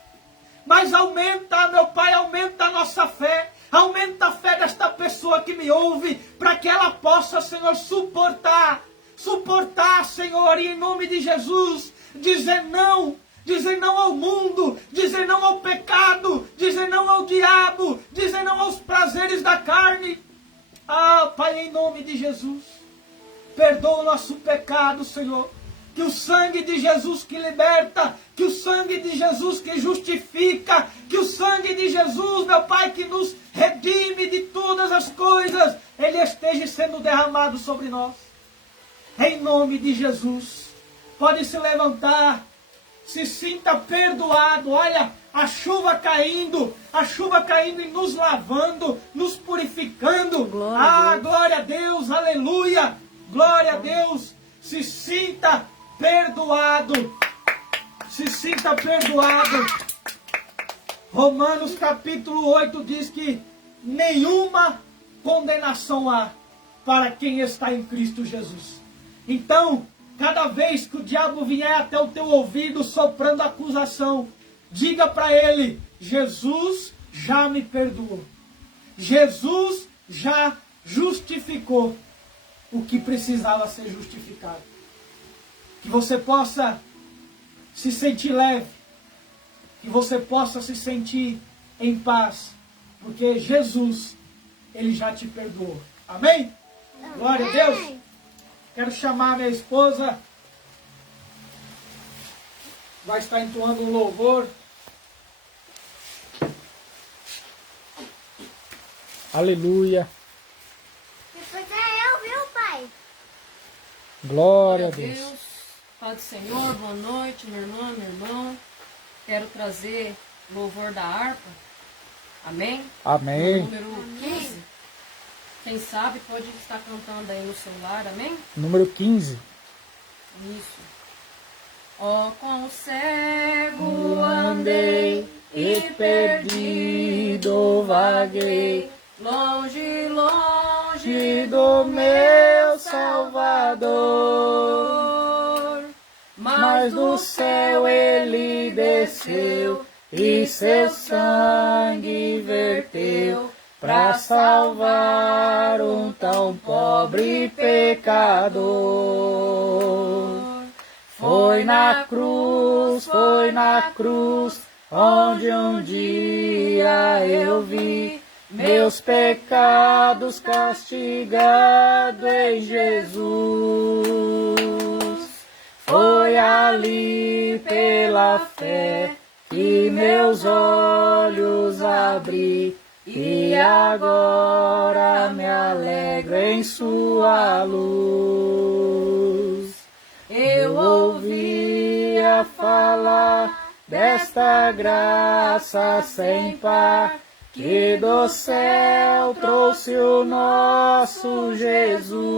mas aumenta, meu Pai, aumenta a nossa fé. Aumenta a fé desta pessoa que me ouve, para que ela possa, Senhor, suportar, Senhor, e em nome de Jesus, dizer não ao mundo, dizer não ao pecado, dizer não ao diabo, dizer não aos prazeres da carne. Pai, em nome de Jesus, perdoa o nosso pecado, Senhor. Que o sangue de Jesus que liberta, que o sangue de Jesus que justifica, que o sangue de Jesus, meu Pai, que nos redime de todas as coisas, ele esteja sendo derramado sobre nós. Em nome de Jesus. Pode se levantar, se sinta perdoado. Olha, a chuva caindo e nos lavando, nos purificando. Glória a Deus, aleluia, glória a Deus. Se sinta perdoado. Se sinta perdoado. Romanos capítulo 8 diz que nenhuma condenação há para quem está em Cristo Jesus. Então, cada vez que o diabo vier até o teu ouvido soprando acusação, diga para ele: Jesus já me perdoou. Jesus já justificou o que precisava ser justificado. Que você possa se sentir leve, que você possa se sentir em paz, porque Jesus, Ele já te perdoou. Amém? Glória a Deus. Quero chamar minha esposa, vai estar entoando um louvor. Aleluia. Depois é eu, viu, pai? Glória a Deus. Pai do Senhor, boa noite, minha irmã, meu irmão. Quero trazer louvor da harpa. Amém? Amém. Número 15. Quem sabe pode estar cantando aí no celular, amém? Número 15. Isso. Ó, com o cego andei e perdido vaguei, longe, longe do meu Salvador. Mas do céu ele desceu e seu sangue verteu para salvar um tão pobre pecador. Foi na cruz, onde um dia eu vi meus pecados castigados em Jesus. Foi ali pela fé que meus olhos abri, e agora me alegro em sua luz. Eu ouvia falar desta graça sem par, que do céu trouxe o nosso Jesus.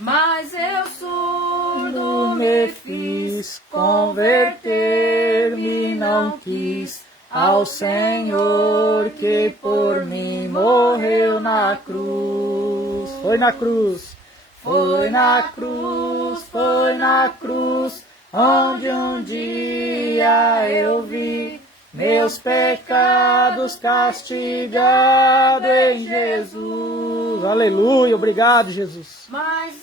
Mas eu surdo me fiz, converter-me não quis ao Senhor que por mim morreu na cruz. Foi na cruz, foi na cruz, foi na cruz, onde um dia eu vi meus pecados castigados em Jesus. Aleluia, obrigado, Jesus. Mas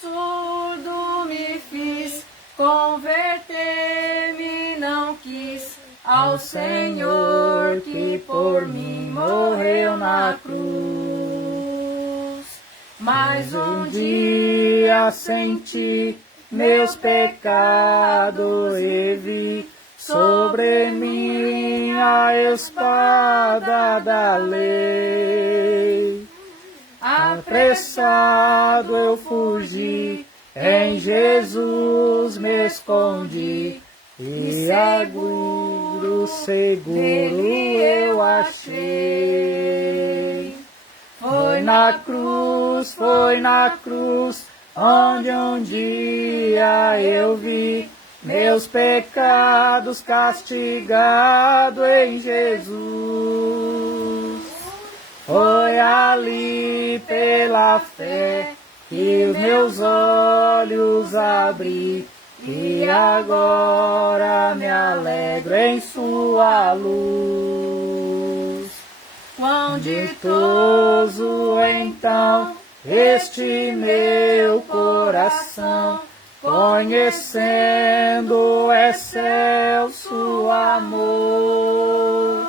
surdo me fiz, converter-me não quis ao Senhor que por mim morreu na cruz. Mas um dia senti meus pecados e vi sobre mim a espada da lei. Apressado eu fugi, em Jesus me escondi, e seguro eu achei. Foi na cruz, onde um dia eu vi meus pecados castigados em Jesus. Foi ali pela fé que os meus olhos abri, e agora me alegro em sua luz. Quão ditoso então este meu coração, conhecendo o excelso amor,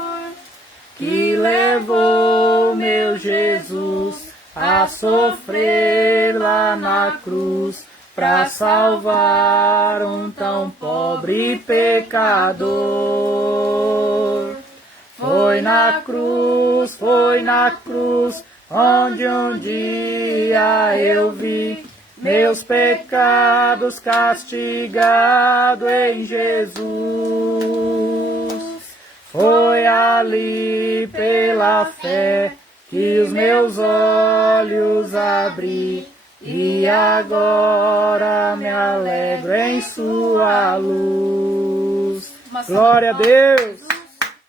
que levou meu Jesus a sofrer lá na cruz, para salvar um tão pobre pecador. Foi na cruz, onde um dia eu vi meus pecados castigados em Jesus. Foi ali pela fé que os meus olhos abri, e agora me alegro em sua luz. Glória a Deus!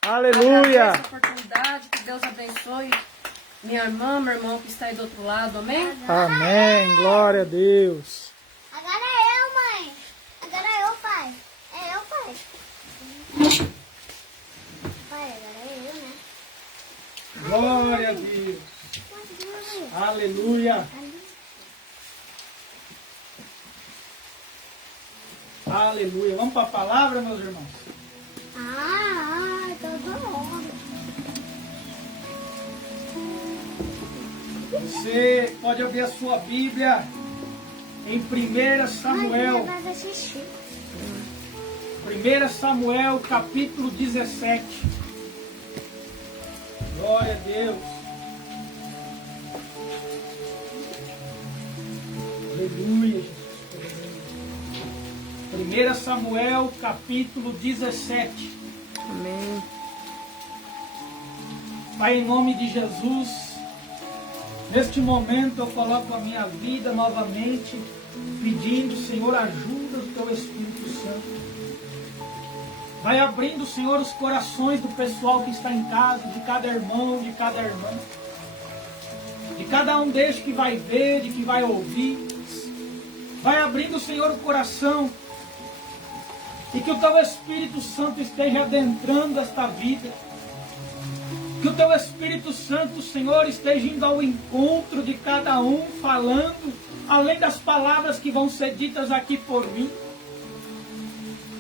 Aleluia! Essa oportunidade, que Deus abençoe minha irmã, meu irmão que está aí do outro lado, amém? Amém. Glória a Deus. Agora é eu, mãe. Agora é eu, pai. É eu, pai. Pai, agora é eu, né? Glória a Deus. Aleluia. Aleluia. Vamos para a palavra, meus irmãos? Todo homem. Você pode abrir a sua Bíblia em 1 Samuel. Vai assistir. 1 Samuel, capítulo 17. Glória a Deus. Aleluia, Jesus. 1 Samuel, capítulo 17. Amém. Pai, em nome de Jesus, neste momento eu coloco a minha vida novamente, pedindo, Senhor, ajuda do Teu Espírito Santo. Vai abrindo, Senhor, os corações do pessoal que está em casa, de cada irmão, de cada irmã, de cada um destes que vai ver, de que vai ouvir. Vai abrindo, Senhor, o coração e que o Teu Espírito Santo esteja adentrando esta vida. Que o Teu Espírito Santo, Senhor, esteja indo ao encontro de cada um, falando, além das palavras que vão ser ditas aqui por mim.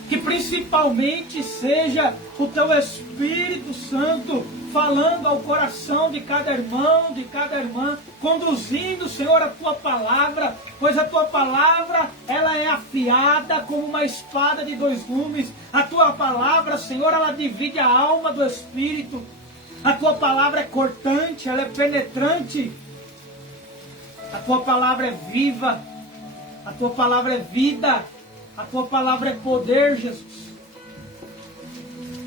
Que principalmente seja o Teu Espírito Santo falando ao coração de cada irmão, de cada irmã, conduzindo, Senhor, a Tua palavra, pois a Tua palavra, ela é afiada como uma espada de dois gumes. A Tua palavra, Senhor, ela divide a alma do Espírito. A Tua palavra é cortante, ela é penetrante. A Tua palavra é viva. A Tua palavra é vida. A Tua palavra é poder, Jesus.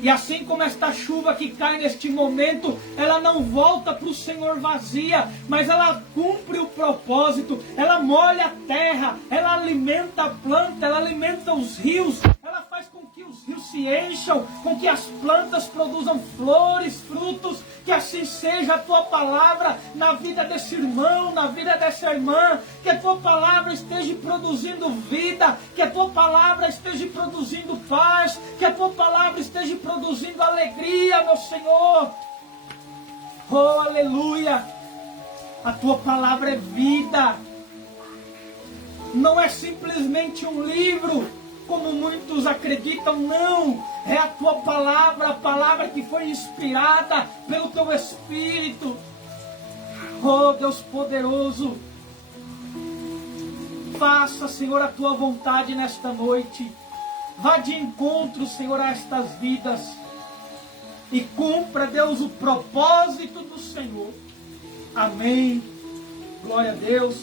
E assim como esta chuva que cai neste momento, ela não volta para o Senhor vazia, mas ela cumpre o propósito, ela molha a terra, ela alimenta a planta, ela alimenta os rios, ela faz com que os rios se encham, com que as plantas produzam flores, frutos, que assim seja a Tua palavra na vida desse irmão, na vida dessa irmã, que a Tua palavra esteja produzindo vida, que a Tua palavra esteja produzindo paz, que a Tua palavra esteja produzindo alegria, meu Senhor. Oh, aleluia! A Tua palavra é vida. Não é simplesmente um livro, como muitos acreditam, não. É a Tua palavra, a palavra que foi inspirada pelo Teu Espírito. Oh, Deus poderoso, faça, Senhor, a Tua vontade nesta noite. Vá de encontro, Senhor, a estas vidas. E cumpra, Deus, o propósito do Senhor. Amém. Glória a Deus.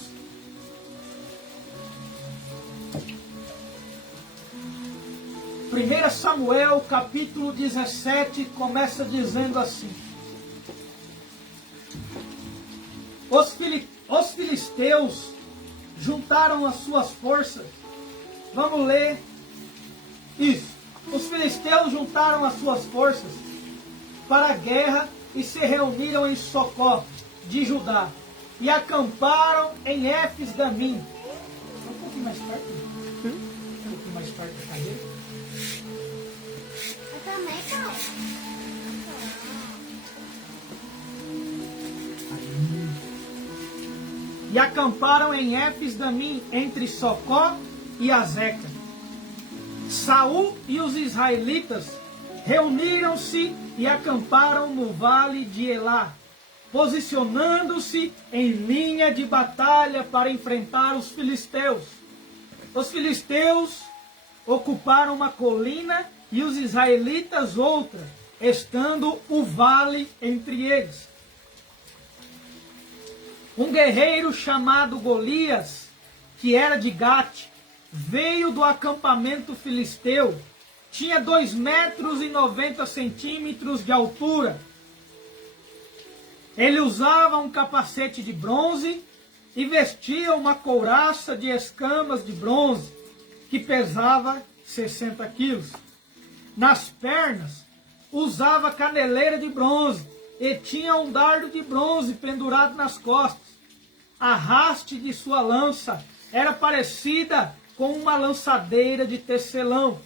Primeira Samuel, capítulo 17, começa dizendo assim. Os filisteus juntaram as suas forças. Vamos ler isso. Os filisteus juntaram as suas forças para a guerra e se reuniram em Socó de Judá e acamparam em Éfes-Damim. Um pouquinho mais perto. Um pouquinho mais perto da cadeira. Eu também, pai. E acamparam em Éfes-Damim entre Socó e Azeca. Saul e os israelitas reuniram-se e acamparam no vale de Elá, posicionando-se em linha de batalha para enfrentar os filisteus. Os filisteus ocuparam uma colina e os israelitas outra, estando o vale entre eles. Um guerreiro chamado Golias, que era de Gate, veio do acampamento filisteu, tinha 2,90 metros de altura. Ele usava um capacete de bronze e vestia uma couraça de escamas de bronze, que pesava 60 quilos. Nas pernas, usava caneleira de bronze e tinha um dardo de bronze pendurado nas costas. A haste de sua lança era parecida com uma lançadeira de tecelão,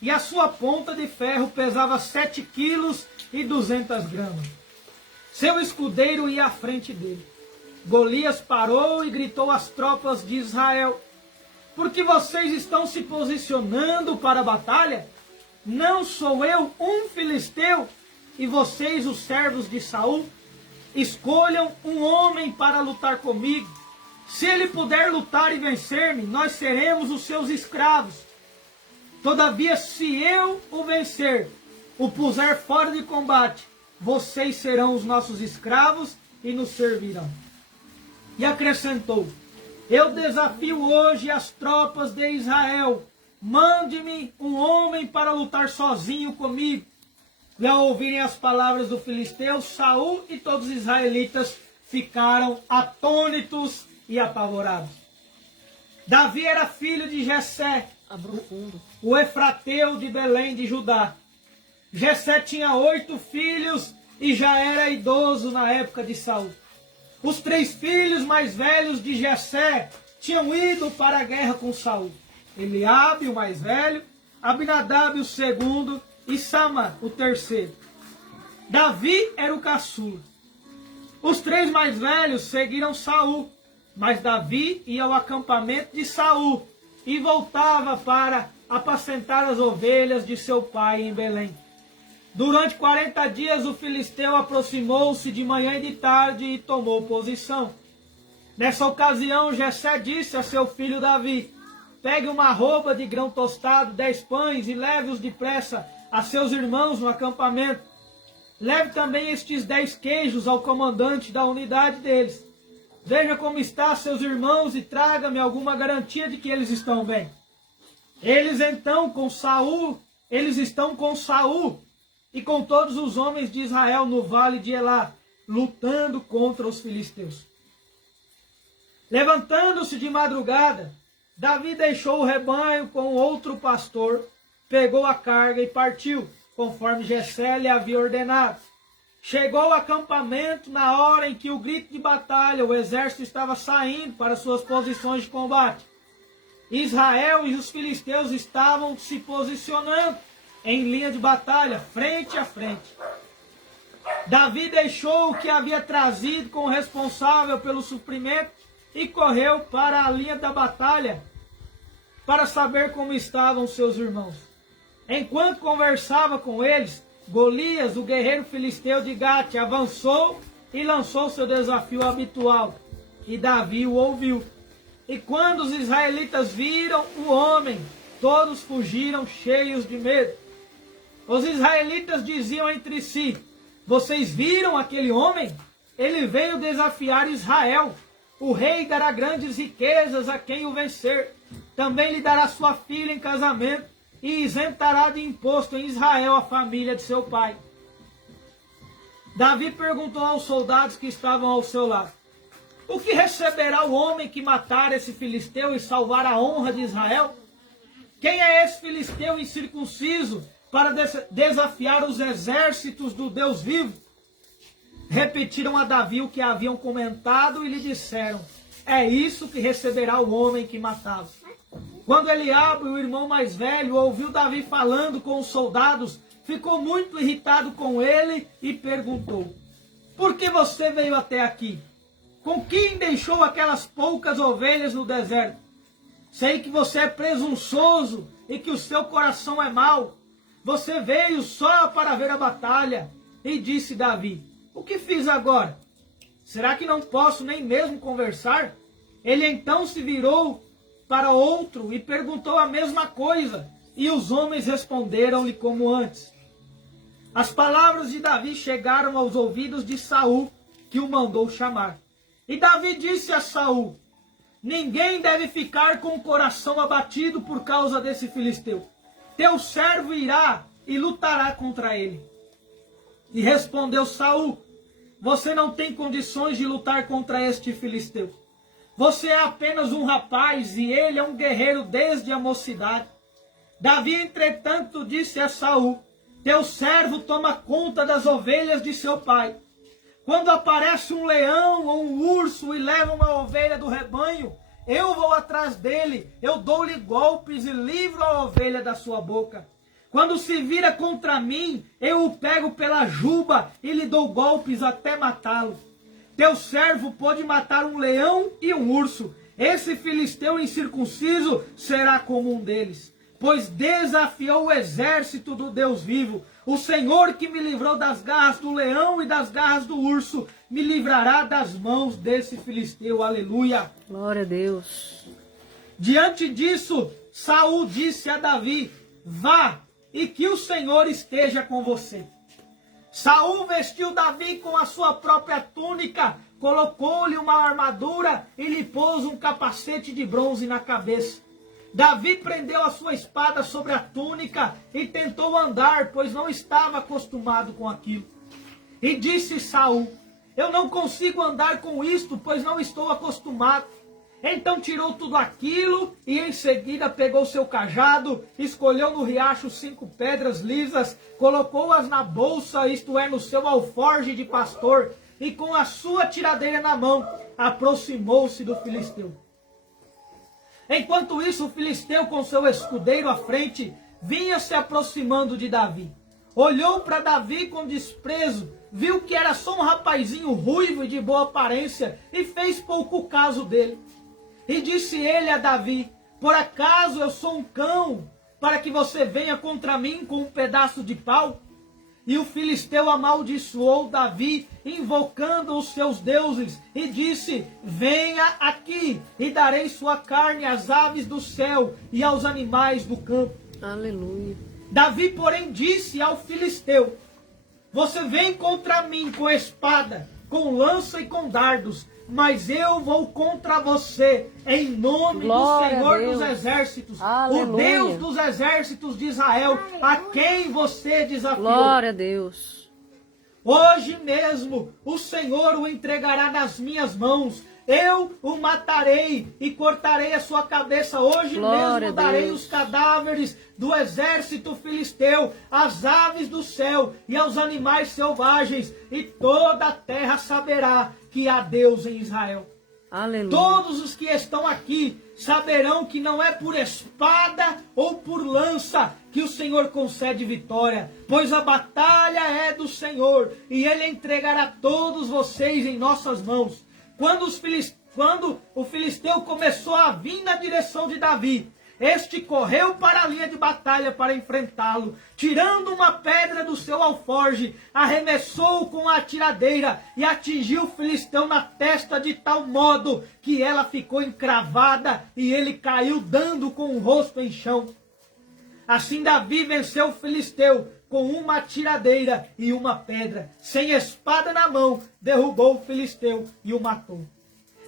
e a sua ponta de ferro pesava 7 quilos e 200 gramas. Seu escudeiro ia à frente dele. Golias parou e gritou às tropas de Israel: por que vocês estão se posicionando para a batalha? Não sou eu um filisteu e vocês os servos de Saul? Escolham um homem para lutar comigo. Se ele puder lutar e vencer-me, nós seremos os seus escravos. Todavia, se eu o vencer, o puser fora de combate, vocês serão os nossos escravos e nos servirão. E acrescentou: eu desafio hoje as tropas de Israel. Mande-me um homem para lutar sozinho comigo. E ao ouvirem as palavras do filisteu, Saul e todos os israelitas ficaram atônitos e apavorados. Davi era filho de Jessé, o efrateu de Belém de Judá. Jessé tinha 8 filhos e já era idoso na época de Saul. Os 3 filhos mais velhos de Jessé tinham ido para a guerra com Saul: Eliabe, o mais velho, Abinadab, o segundo, e Sama, o terceiro. Davi era o caçula. Os 3 mais velhos seguiram Saul, mas Davi ia ao acampamento de Saul e voltava para apacentar as ovelhas de seu pai em Belém. Durante 40 dias o filisteu aproximou-se de manhã e de tarde e tomou posição. Nessa ocasião, Jessé disse a seu filho Davi: pegue uma arroba de grão tostado, 10 pães, e leve-os depressa a seus irmãos no acampamento. Leve também estes 10 queijos ao comandante da unidade deles. Veja como estão seus irmãos e traga-me alguma garantia de que eles estão bem. Eles estão com Saul e com todos os homens de Israel no vale de Elá, lutando contra os filisteus. Levantando-se de madrugada, Davi deixou o rebanho com outro pastor, pegou a carga e partiu, conforme Jessé lhe havia ordenado. Chegou ao acampamento na hora em que o grito de batalha, o exército estava saindo para suas posições de combate. Israel e os filisteus estavam se posicionando em linha de batalha, frente a frente. Davi deixou o que havia trazido com o responsável pelo suprimento e correu para a linha da batalha para saber como estavam seus irmãos. Enquanto conversava com eles, Golias, o guerreiro filisteu de Gate, avançou e lançou seu desafio habitual. E Davi o ouviu. E quando os israelitas viram o homem, todos fugiram cheios de medo. Os israelitas diziam entre si: vocês viram aquele homem? Ele veio desafiar Israel. O rei dará grandes riquezas a quem o vencer. Também lhe dará sua filha em casamento e isentará de imposto em Israel a família de seu pai. Davi perguntou aos soldados que estavam ao seu lado: o que receberá o homem que matar esse filisteu e salvar a honra de Israel? Quem é esse filisteu incircunciso para desafiar os exércitos do Deus vivo? Repetiram a Davi o que haviam comentado e lhe disseram: é isso que receberá o homem que matá-lo. Quando Eliabe, o irmão mais velho, ouviu Davi falando com os soldados, ficou muito irritado com ele e perguntou: por que você veio até aqui? Com quem deixou aquelas poucas ovelhas no deserto? Sei que você é presunçoso e que o seu coração é mau. Você veio só para ver a batalha. E disse Davi: o que fiz agora? Será que não posso nem mesmo conversar? Ele então se virou para outro e perguntou a mesma coisa, e os homens responderam-lhe como antes. As palavras de Davi chegaram aos ouvidos de Saul, que o mandou chamar. E Davi disse a Saul: ninguém deve ficar com o coração abatido por causa desse filisteu. Teu servo irá e lutará contra ele. E respondeu Saul: você não tem condições de lutar contra este filisteu. Você é apenas um rapaz e ele é um guerreiro desde a mocidade. Davi, entretanto, disse a Saul: teu servo toma conta das ovelhas de seu pai. Quando aparece um leão ou um urso e leva uma ovelha do rebanho, eu vou atrás dele, eu dou-lhe golpes e livro a ovelha da sua boca. Quando se vira contra mim, eu o pego pela juba e lhe dou golpes até matá-lo. Teu servo pode matar um leão e um urso. Esse filisteu incircunciso será como um deles, pois desafiou o exército do Deus vivo. O Senhor que me livrou das garras do leão e das garras do urso, me livrará das mãos desse filisteu. Aleluia. Glória a Deus. Diante disso, Saul disse a Davi: vá, e que o Senhor esteja com você. Saul vestiu Davi com a sua própria túnica, colocou-lhe uma armadura e lhe pôs um capacete de bronze na cabeça. Davi prendeu a sua espada sobre a túnica e tentou andar, pois não estava acostumado com aquilo. E disse Saul: eu não consigo andar com isto, pois não estou acostumado. Então tirou tudo aquilo e em seguida pegou seu cajado, escolheu no riacho 5 pedras lisas, colocou-as na bolsa, isto é, no seu alforje de pastor, e com a sua tiradeira na mão, aproximou-se do filisteu. Enquanto isso, o filisteu, com seu escudeiro à frente, vinha se aproximando de Davi. Olhou para Davi com desprezo, viu que era só um rapazinho ruivo e de boa aparência, e fez pouco caso dele. E disse ele a Davi: por acaso eu sou um cão, para que você venha contra mim com um pedaço de pau? E o filisteu amaldiçoou Davi, invocando os seus deuses, e disse: venha aqui, e darei sua carne às aves do céu e aos animais do campo. Aleluia. Davi, porém, disse ao filisteu: você vem contra mim com espada, com lança e com dardos, mas eu vou contra você em nome Glória do Senhor a Deus. dos exércitos, Aleluia. o Deus dos exércitos de Israel, a quem você desafiou. Glória a Deus. Hoje mesmo o Senhor o entregará nas minhas mãos. Eu o matarei e cortarei a sua cabeça. Hoje Glória mesmo a darei Deus. os cadáveres do exército filisteu, às aves do céu e aos animais selvagens, e toda a terra saberá que há Deus em Israel. Aleluia. Todos os que estão aqui saberão que não é por espada ou por lança que o Senhor concede vitória, pois a batalha é do Senhor, e Ele entregará todos vocês em nossas mãos. Quando o filisteu começou a vir na direção de Davi, este correu para a linha de batalha para enfrentá-lo. Tirando uma pedra do seu alforje, arremessou com a tiradeira e atingiu o filisteu na testa de tal modo que ela ficou encravada e ele caiu dando com o rosto em chão. Assim Davi venceu o filisteu com uma tiradeira e uma pedra. Sem espada na mão, derrubou o filisteu e o matou.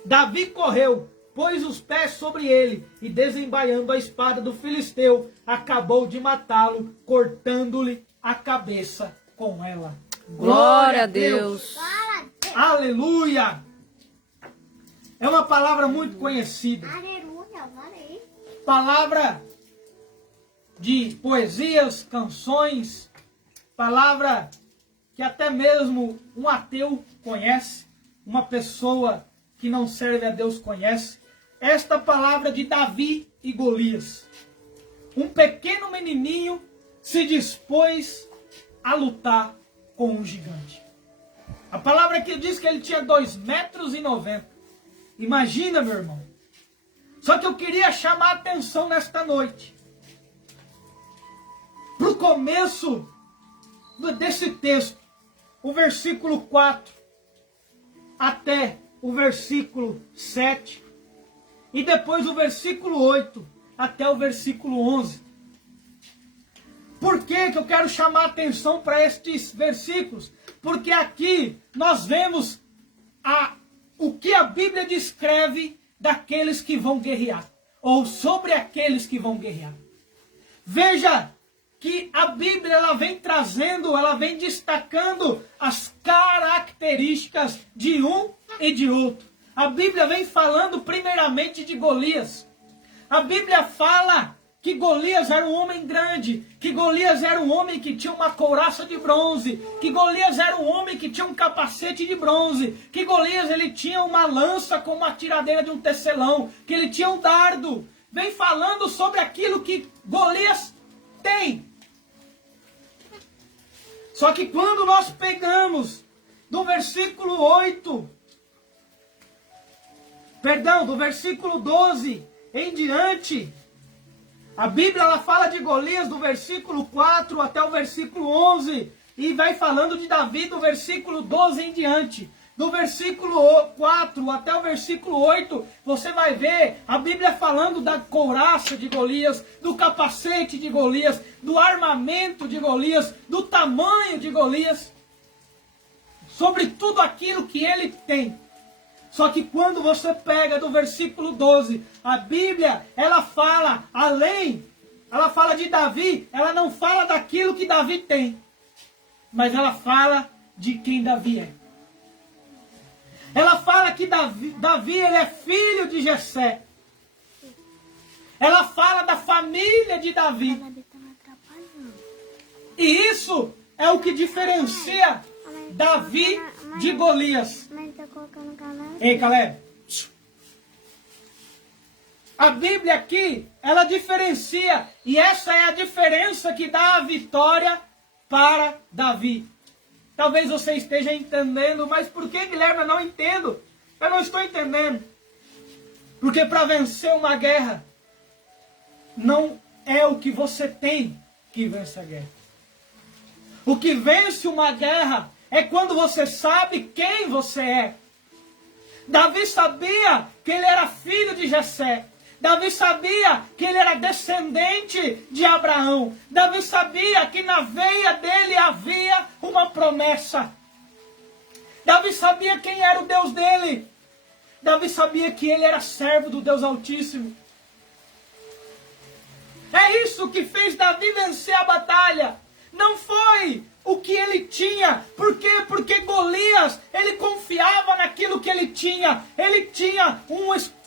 Davi correu, pôs os pés sobre ele e, desembaiando a espada do filisteu, acabou de matá-lo, cortando-lhe a cabeça com ela. Glória a Deus. Aleluia! É uma palavra muito conhecida. Aleluia, valeu. Palavra de poesias, canções, palavra que até mesmo um ateu conhece, uma pessoa que não serve a Deus conhece. Esta palavra de Davi e Golias. Um pequeno menininho se dispôs a lutar com um gigante. A palavra que diz que ele tinha 2,90 metros. Imagina, meu irmão. Só que eu queria chamar a atenção nesta noite para o começo desse texto, o versículo 4 até o versículo 7, e depois o versículo 8 até o versículo 11. Por que eu quero chamar a atenção para estes versículos? Porque aqui nós vemos o que a Bíblia descreve daqueles que vão guerrear, ou sobre aqueles que vão guerrear. Veja que a Bíblia ela vem trazendo, ela vem destacando as características de um e de outro. A Bíblia vem falando primeiramente de Golias. A Bíblia fala que Golias era um homem grande, que Golias era um homem que tinha uma couraça de bronze, que Golias era um homem que tinha um capacete de bronze, que Golias ele tinha uma lança com uma tiradeira de um tecelão, que ele tinha um dardo. Vem falando sobre aquilo que Golias tem. Só que quando nós pegamos do versículo 8, do versículo 12 em diante, a Bíblia ela fala de Golias do versículo 4 até o versículo 11, e vai falando de Davi do versículo 12 em diante. Do versículo 4 até o versículo 8, você vai ver a Bíblia falando da couraça de Golias, do capacete de Golias, do armamento de Golias, do tamanho de Golias, sobre tudo aquilo que ele tem. Só que quando você pega do versículo 12, a Bíblia, ela fala ela fala de Davi, ela não fala daquilo que Davi tem, mas ela fala de quem Davi é. Ela fala que Davi ele é filho de Jessé. Ela fala da família de Davi. E isso é o que diferencia Davi de Golias. Ei, Caleb. A Bíblia aqui, ela diferencia. E essa é a diferença que dá a vitória para Davi. Talvez você esteja entendendo, mas por que, Guilherme, eu não entendo? Eu não estou entendendo. Porque para vencer uma guerra, não é o que você tem que vence a guerra. O que vence uma guerra é quando você sabe quem você é. Davi sabia que ele era filho de Jessé. Davi sabia que ele era descendente de Abraão. Davi sabia que na veia dele havia uma promessa. Davi sabia quem era o Deus dele. Davi sabia que ele era servo do Deus Altíssimo. É isso que fez Davi vencer a batalha. Não foi o que ele tinha. Por quê? Porque Golias, ele confiava naquilo que ele tinha. Ele tinha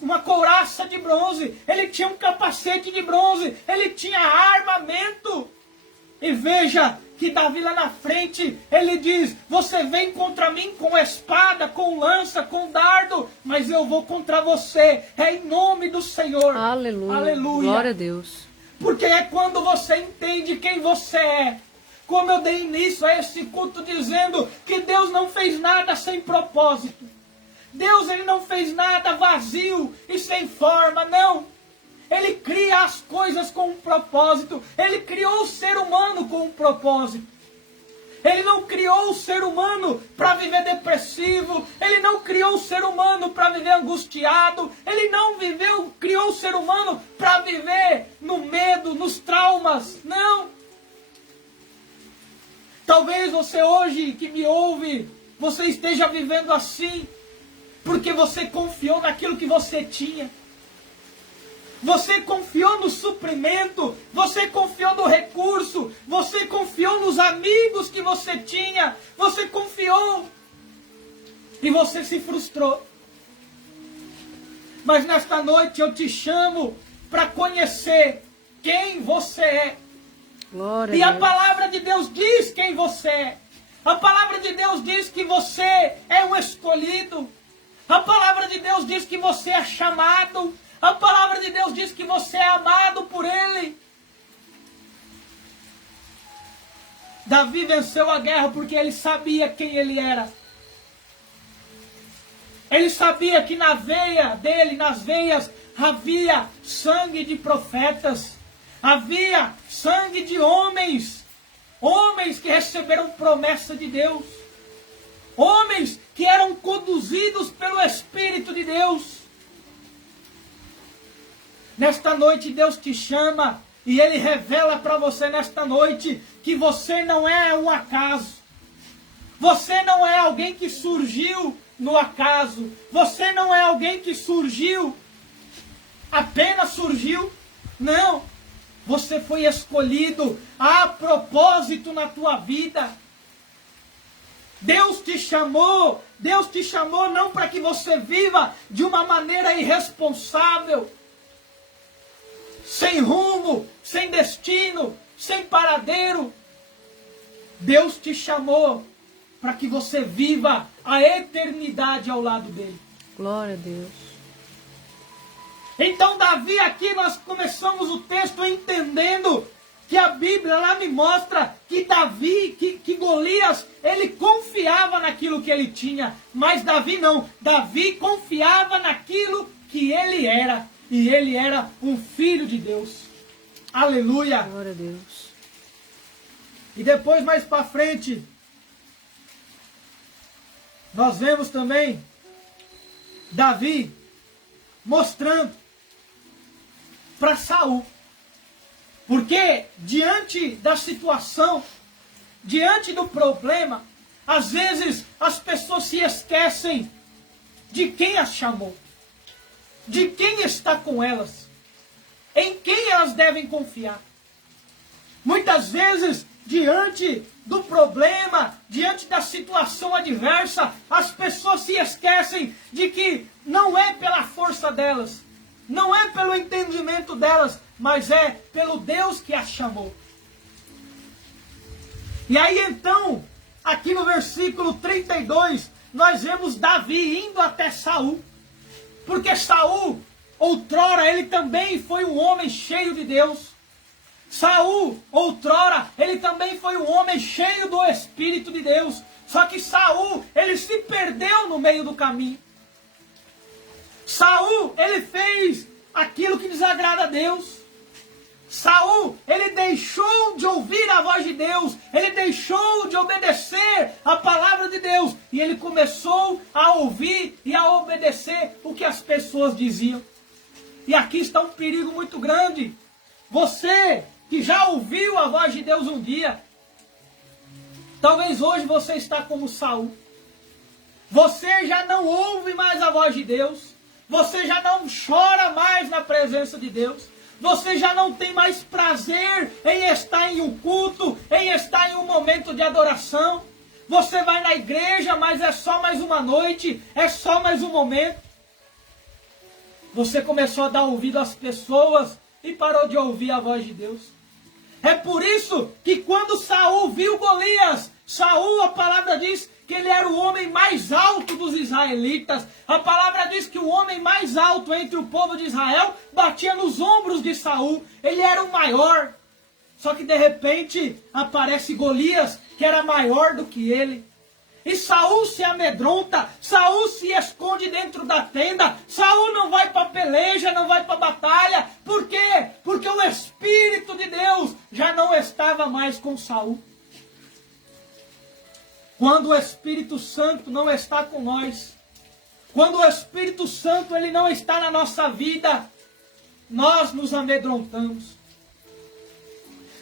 uma couraça de bronze. Ele tinha um capacete de bronze. Ele tinha armamento. E veja que Davi lá na frente, ele diz, você vem contra mim com espada, com lança, com dardo, mas eu vou contra você. É em nome do Senhor. Aleluia. Aleluia. Glória a Deus. Porque é quando você entende quem você é. Como eu dei início a esse culto dizendo que Deus não fez nada sem propósito. Deus ele não fez nada vazio e sem forma, não. Ele cria as coisas com um propósito. Ele criou o ser humano com um propósito. Ele não criou o ser humano para viver depressivo. Ele não criou o ser humano para viver angustiado. Ele não criou o ser humano para viver no medo, nos traumas. Não. Talvez você hoje que me ouve, você esteja vivendo assim, porque você confiou naquilo que você tinha. Você confiou no suprimento, você confiou no recurso, você confiou nos amigos que você tinha, você confiou e você se frustrou. Mas nesta noite eu te chamo para conhecer quem você é. Glória E a a Deus. palavra de Deus diz quem você é. A palavra de Deus diz que você é um escolhido. A palavra de Deus diz que você é chamado. A palavra de Deus diz que você é amado por Ele. Davi venceu a guerra porque ele sabia quem ele era. Ele sabia que na veia dele, nas veias, havia sangue de profetas. Havia sangue de homens. Homens que receberam promessa de Deus. Homens que eram conduzidos pelo Espírito de Deus. Nesta noite Deus te chama e Ele revela para você nesta noite que você não é um acaso. Você não é alguém que surgiu no acaso. Você não é alguém que surgiu, apenas surgiu. Não. Você foi escolhido a propósito na tua vida. Deus te chamou não para que você viva de uma maneira irresponsável, sem rumo, sem destino, sem paradeiro. Deus te chamou para que você viva a eternidade ao lado dele. Glória a Deus. Então Davi aqui nós começamos o texto entendendo que a Bíblia lá me mostra que Davi, que Golias, ele confiava naquilo que ele tinha, mas Davi não. Davi confiava naquilo que ele era, e ele era um filho de Deus. Aleluia! Glória a Deus. E depois mais para frente, nós vemos também Davi mostrando para Saul. Porque diante da situação, diante do problema, às vezes as pessoas se esquecem de quem as chamou, de quem está com elas, em quem elas devem confiar. Muitas vezes, diante do problema, diante da situação adversa, as pessoas se esquecem de que não é pela força delas, não é pelo entendimento delas, mas é pelo Deus que as chamou. E aí então, aqui no versículo 32, nós vemos Davi indo até Saul. Porque Saul, outrora, ele também foi um homem cheio de Deus. Saul, outrora, ele também foi um homem cheio do Espírito de Deus. Só que Saul, ele se perdeu no meio do caminho. Saul, ele fez aquilo que desagrada a Deus. Saul, ele deixou de ouvir a voz de Deus, ele deixou de obedecer a palavra de Deus, e ele começou a ouvir e a obedecer o que as pessoas diziam. E aqui está um perigo muito grande. Você que já ouviu a voz de Deus um dia, talvez hoje você está como Saul. Você já não ouve mais a voz de Deus, você já não chora mais na presença de Deus. Você já não tem mais prazer em estar em um culto, em estar em um momento de adoração. Você vai na igreja, mas é só mais uma noite, é só mais um momento. Você começou a dar ouvido às pessoas e parou de ouvir a voz de Deus. É por isso que quando Saul viu Golias, Saul, a palavra diz que ele era o homem mais alto dos israelitas. A palavra diz que o homem mais alto entre o povo de Israel batia nos ombros de Saul. Ele era o maior. Só que de repente aparece Golias, que era maior do que ele. E Saul se amedronta, Saul se esconde dentro da tenda, Saul não vai para a peleja, não vai para a batalha. Por quê? Porque o Espírito de Deus já não estava mais com Saul. Quando o Espírito Santo não está com nós, quando o Espírito Santo ele não está na nossa vida, nós nos amedrontamos.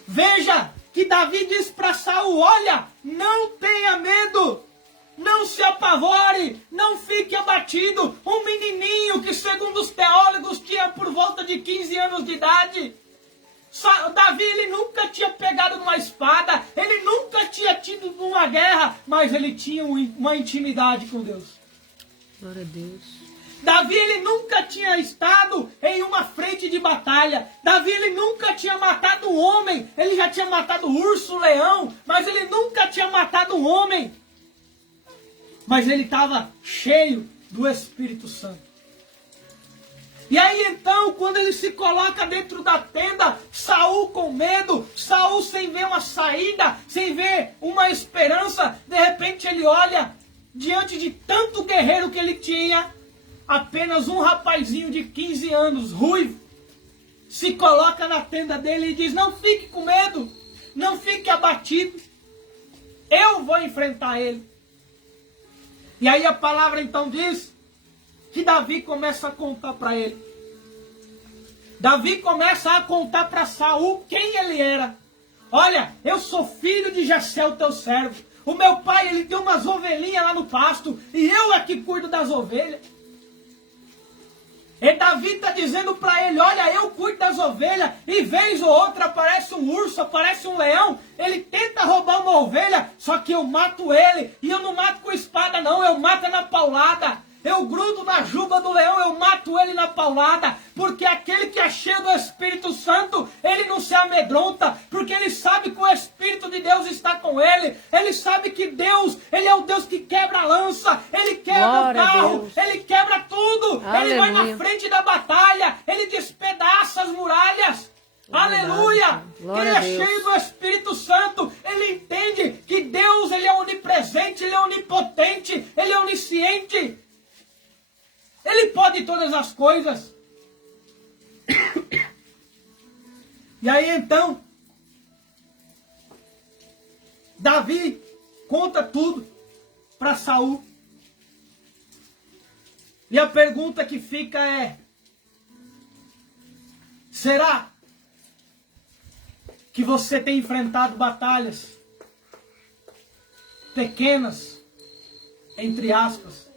Veja que Davi diz para Saul: olha, não tenha medo, não se apavore, não fique abatido. Um menininho que, segundo os teólogos, tinha por volta de 15 anos de idade. Davi, ele nunca tinha pegado numa espada, ele nunca tinha tido uma guerra, mas ele tinha uma intimidade com Deus. Glória a Deus. Davi, ele nunca tinha estado em uma frente de batalha. Davi, ele nunca tinha matado um homem. Ele já tinha matado urso, leão, mas ele nunca tinha matado um homem. Mas ele estava cheio do Espírito Santo. E aí então, quando ele se coloca dentro da tenda, Saul com medo, Saul sem ver uma saída, sem ver uma esperança, de repente ele olha, diante de tanto guerreiro que ele tinha, apenas um rapazinho de 15 anos, ruivo, se coloca na tenda dele e diz: não fique com medo, não fique abatido, eu vou enfrentar ele. E aí a palavra então diz que Davi começa a contar para ele. Davi começa a contar para Saul quem ele era. Olha, eu sou filho de Jessé, o teu servo. O meu pai, ele tem umas ovelhinhas lá no pasto, e eu é que cuido das ovelhas. E Davi está dizendo para ele: olha, eu cuido das ovelhas, e vez ou outra aparece um urso, aparece um leão, ele tenta roubar uma ovelha, só que eu mato ele, e eu não mato com espada não, eu mato na paulada. Eu grudo na juba do leão, eu mato ele na paulada. Porque aquele que é cheio do Espírito Santo, ele não se amedronta, porque ele sabe que o Espírito de Deus está com ele. Ele sabe que Deus, ele é o Deus que quebra a lança, ele quebra Glória o a carro, Deus. ele quebra tudo. Ele vai na Aleluia. frente da batalha, ele despedaça as muralhas. Verdade, Aleluia! Senhor. Glória Ele é a Deus. cheio do Espírito Santo. Ele entende que Deus, ele é onipresente, ele é onipotente, ele é onisciente. Ele pode todas as coisas. E aí então, Davi conta tudo para Saul. E a pergunta que fica é: será que você tem enfrentado batalhas pequenas, entre aspas,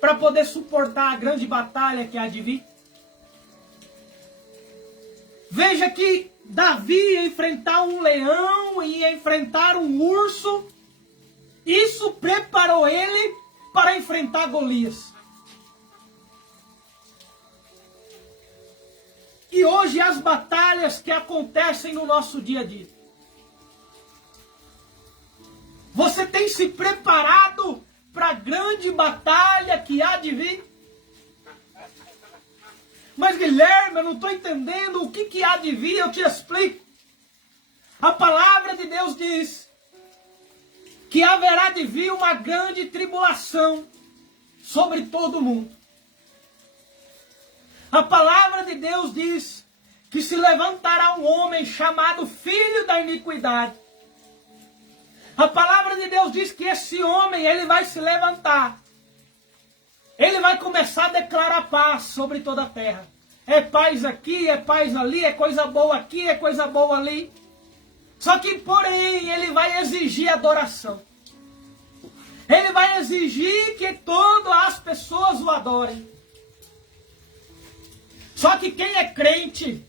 para poder suportar a grande batalha que há de vir? Veja que Davi ia enfrentar um leão, ia enfrentar um urso. Isso preparou ele para enfrentar Golias. E hoje as batalhas que acontecem no nosso dia a dia. Você tem se preparado para a grande batalha que há de vir? Mas Guilherme, eu não estou entendendo o que há de vir, eu te explico. A palavra de Deus diz que haverá de vir uma grande tribulação sobre todo mundo. A palavra de Deus diz que se levantará um homem chamado filho da iniquidade. A palavra de Deus diz que esse homem, ele vai se levantar. Ele vai começar a declarar paz sobre toda a terra. É paz aqui, é paz ali, é coisa boa aqui, é coisa boa ali. Só que, porém, ele vai exigir adoração. Ele vai exigir que todas as pessoas o adorem. Só que quem é crente,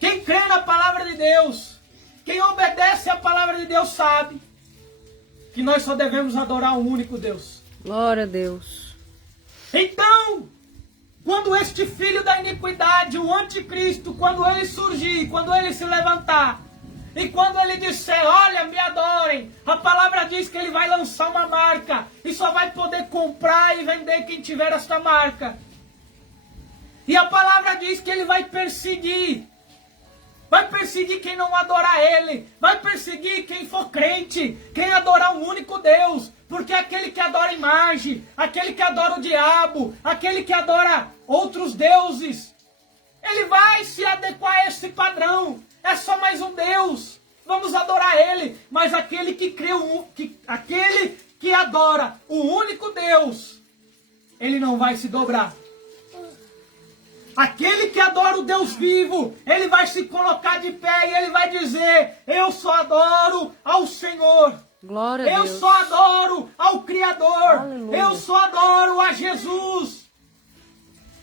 quem crê na palavra de Deus, quem obedece à palavra de Deus sabe que nós só devemos adorar um único Deus. Glória a Deus. Então, quando este filho da iniquidade, o anticristo, quando ele surgir, quando ele se levantar, e quando ele disser, olha, me adorem, a palavra diz que ele vai lançar uma marca, e só vai poder comprar e vender quem tiver esta marca. E a palavra diz que ele vai perseguir quem não adorar ele, vai perseguir quem for crente, quem adorar um único Deus, porque aquele que adora imagem, aquele que adora o diabo, aquele que adora outros deuses, ele vai se adequar a esse padrão. É só mais um Deus, vamos adorar ele. Mas aquele que crê, aquele que adora o único Deus, ele não vai se dobrar. Aquele que adora o Deus vivo, ele vai se colocar de pé e ele vai dizer, eu só adoro ao Senhor. Glória a Eu Deus. só adoro ao Criador. Aleluia. Eu só adoro a Jesus.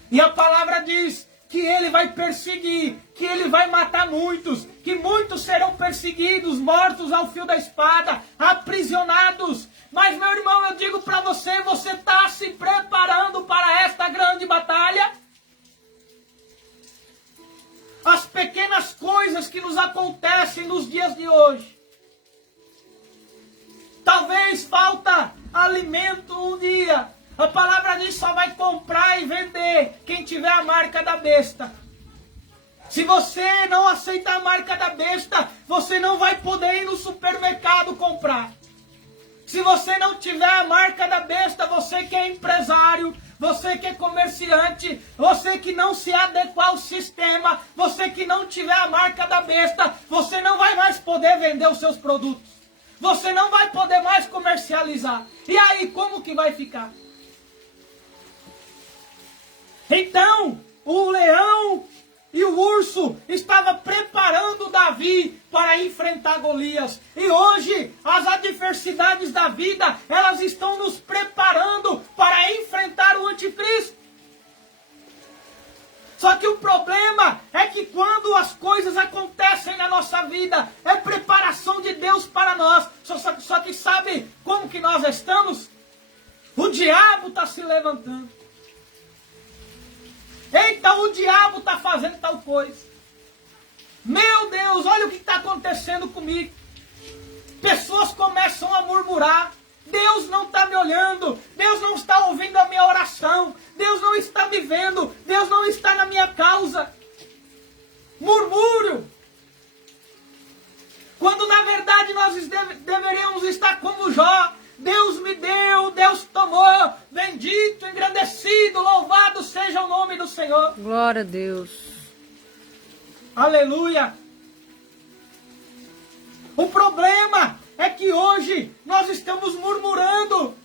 E a palavra diz que ele vai perseguir, que ele vai matar muitos, que muitos serão perseguidos, mortos ao fio da espada, aprisionados. Mas, meu irmão, eu digo para você, você está se preparando para esta grande batalha? As pequenas coisas que nos acontecem nos dias de hoje. Talvez falta alimento um dia. A palavra diz só vai comprar e vender quem tiver a marca da besta. Se você não aceitar a marca da besta, você não vai poder ir no supermercado comprar. Se você não tiver a marca da besta, você que é empresário, você que é comerciante, você que não se adequa ao sistema, você que não tiver a marca da besta, você não vai mais poder vender os seus produtos. Você não vai poder mais comercializar. E aí, como que vai ficar? Então, o leão e o urso estavam preparando Davi para enfrentar Golias. E hoje, as adversidades da vida, elas estão nos preparando para enfrentar o anticristo. Só que o problema é que quando as coisas acontecem na nossa vida, é preparação de Deus para nós. Só que sabe como que nós estamos? O diabo está se levantando. Eita, o diabo está fazendo tal coisa. Meu Deus, olha o que está acontecendo comigo. Pessoas começam a murmurar. Deus não está me olhando. Deus não está ouvindo a minha oração. Deus não está me vendo. Deus não está na minha causa. Murmúrio. Quando na verdade nós deveríamos estar como Jó. Deus me deu, Deus tomou. Bendito, engrandecido, louvado seja o nome do Senhor. Glória a Deus. Aleluia. O problema é que hoje nós estamos murmurando.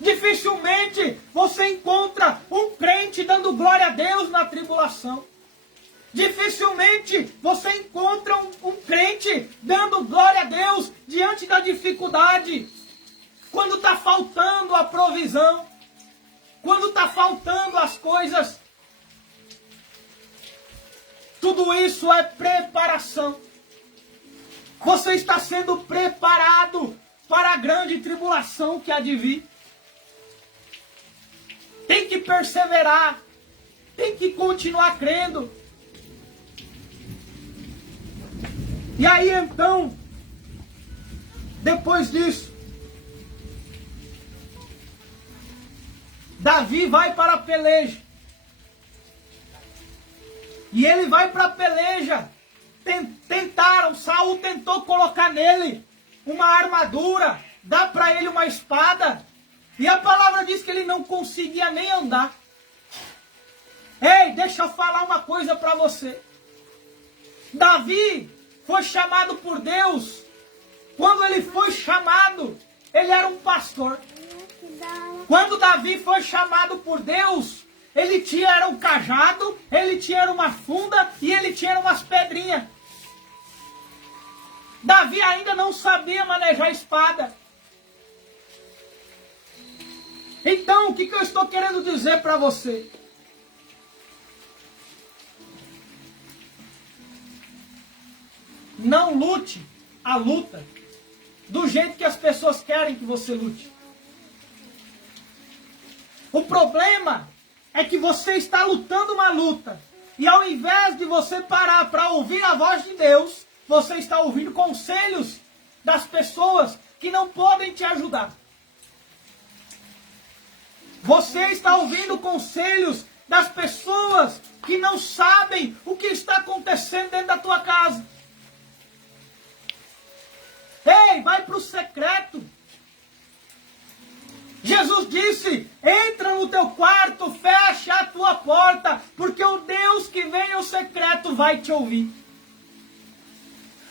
Dificilmente você encontra um crente dando glória a Deus na tribulação. Dificilmente você encontra um crente dando glória a Deus diante da dificuldade. Quando está faltando a provisão. Quando está faltando as coisas. Tudo isso é preparação. Você está sendo preparado para a grande tribulação que há de vir. Tem que perseverar. Tem que continuar crendo. E aí então, depois disso, Davi vai para a peleja. E ele vai para a peleja. Saul tentou colocar nele uma armadura, dar para ele uma espada. E a palavra diz que ele não conseguia nem andar. Ei, deixa eu falar uma coisa para você. Davi foi chamado por Deus. Quando ele foi chamado, ele era um pastor. Quando Davi foi chamado por Deus, ele tinha um cajado, ele tinha uma funda e ele tinha umas pedrinhas. Davi ainda não sabia manejar espada. Então, o que eu estou querendo dizer para você? Não lute a luta do jeito que as pessoas querem que você lute. O problema é que você está lutando uma luta e ao invés de você parar para ouvir a voz de Deus, você está ouvindo conselhos das pessoas que não podem te ajudar. Você está ouvindo conselhos das pessoas que não sabem o que está acontecendo dentro da tua casa. Ei, vai para o secreto. Jesus disse, entra no teu quarto, fecha a tua porta, porque o Deus que vem ao secreto vai te ouvir.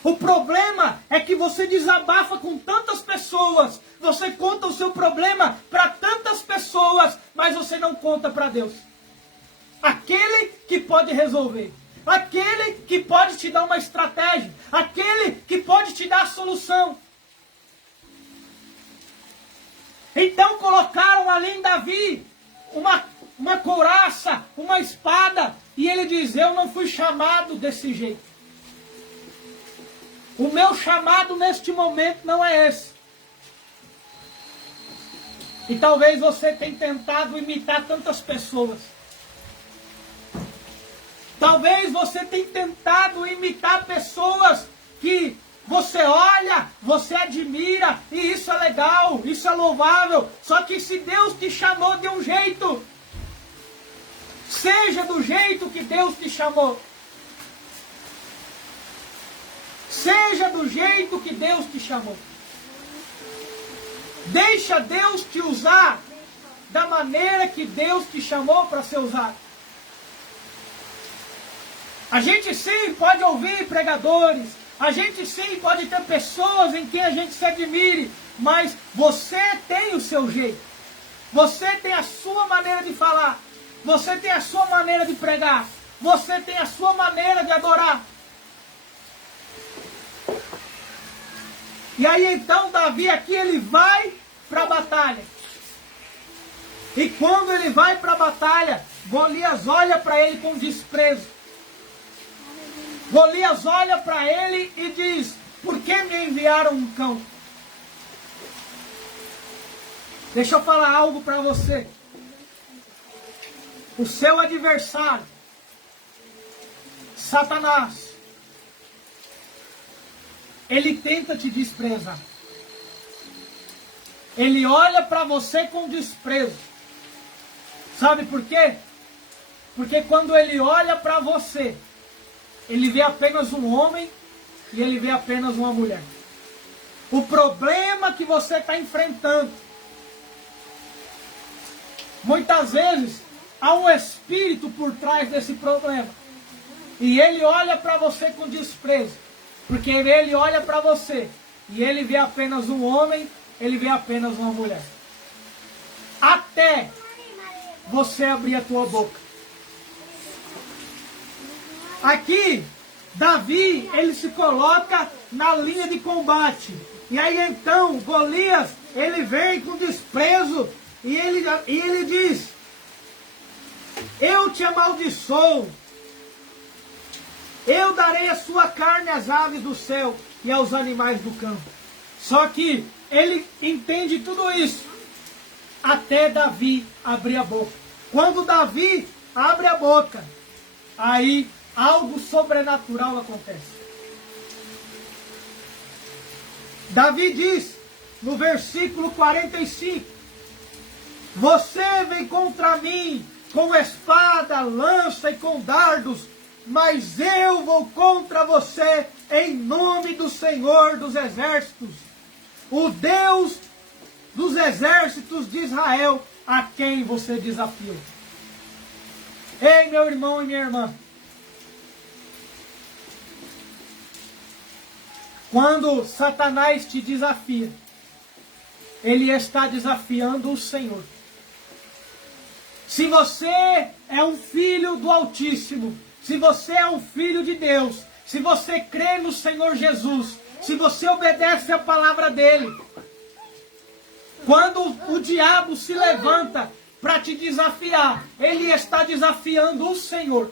O problema é que você desabafa com tantas pessoas, você conta o seu problema para tantas pessoas, mas você não conta para Deus. Aquele que pode resolver, aquele que pode te dar uma estratégia, aquele que pode te dar a solução. Então colocaram ali em Davi uma couraça, uma espada, e ele diz, eu não fui chamado desse jeito. O meu chamado neste momento não é esse. E talvez você tenha tentado imitar tantas pessoas. Talvez você tenha tentado imitar pessoas que você olha, você admira, e isso é legal, isso é louvável. Só que se Deus te chamou de um jeito, seja do jeito que Deus te chamou. Seja do jeito que Deus te chamou. Deixa Deus te usar da maneira que Deus te chamou para ser usado. A gente sim pode ouvir pregadores, a gente sim pode ter pessoas em quem a gente se admire, mas você tem o seu jeito. Você tem a sua maneira de falar, você tem a sua maneira de pregar, você tem a sua maneira de adorar. E aí então Davi aqui ele vai para a batalha. E quando ele vai para a batalha, Golias olha para ele com desprezo. Golias olha para ele e diz, por que me enviaram um cão? Deixa eu falar algo para você. o seu adversário, Satanás, ele tenta te desprezar. Ele olha para você com desprezo. Sabe por quê? Porque quando ele olha para você, ele vê apenas um homem e ele vê apenas uma mulher. O problema que você está enfrentando, muitas vezes há um espírito por trás desse problema. E ele olha para você com desprezo. Porque ele olha para você e ele vê apenas um homem, ele vê apenas uma mulher. Até você abrir a tua boca. Aqui, Davi, ele se coloca na linha de combate. E aí então, Golias, ele vem com desprezo e ele diz: eu te amaldiçoo. Eu darei a sua carne às aves do céu e aos animais do campo. Só que ele entende tudo isso até Davi abrir a boca. Quando Davi abre a boca, aí algo sobrenatural acontece. Davi diz no versículo 45: você vem contra mim com espada, lança e com dardos, mas eu vou contra você em nome do Senhor dos Exércitos, o Deus dos exércitos de Israel, a quem você desafiou. Ei, meu irmão e minha irmã, quando Satanás te desafia, ele está desafiando o Senhor. Se você é um filho do Altíssimo, se você é um filho de Deus, se você crê no Senhor Jesus, se você obedece a palavra dele, quando o diabo se levanta para te desafiar, ele está desafiando o Senhor.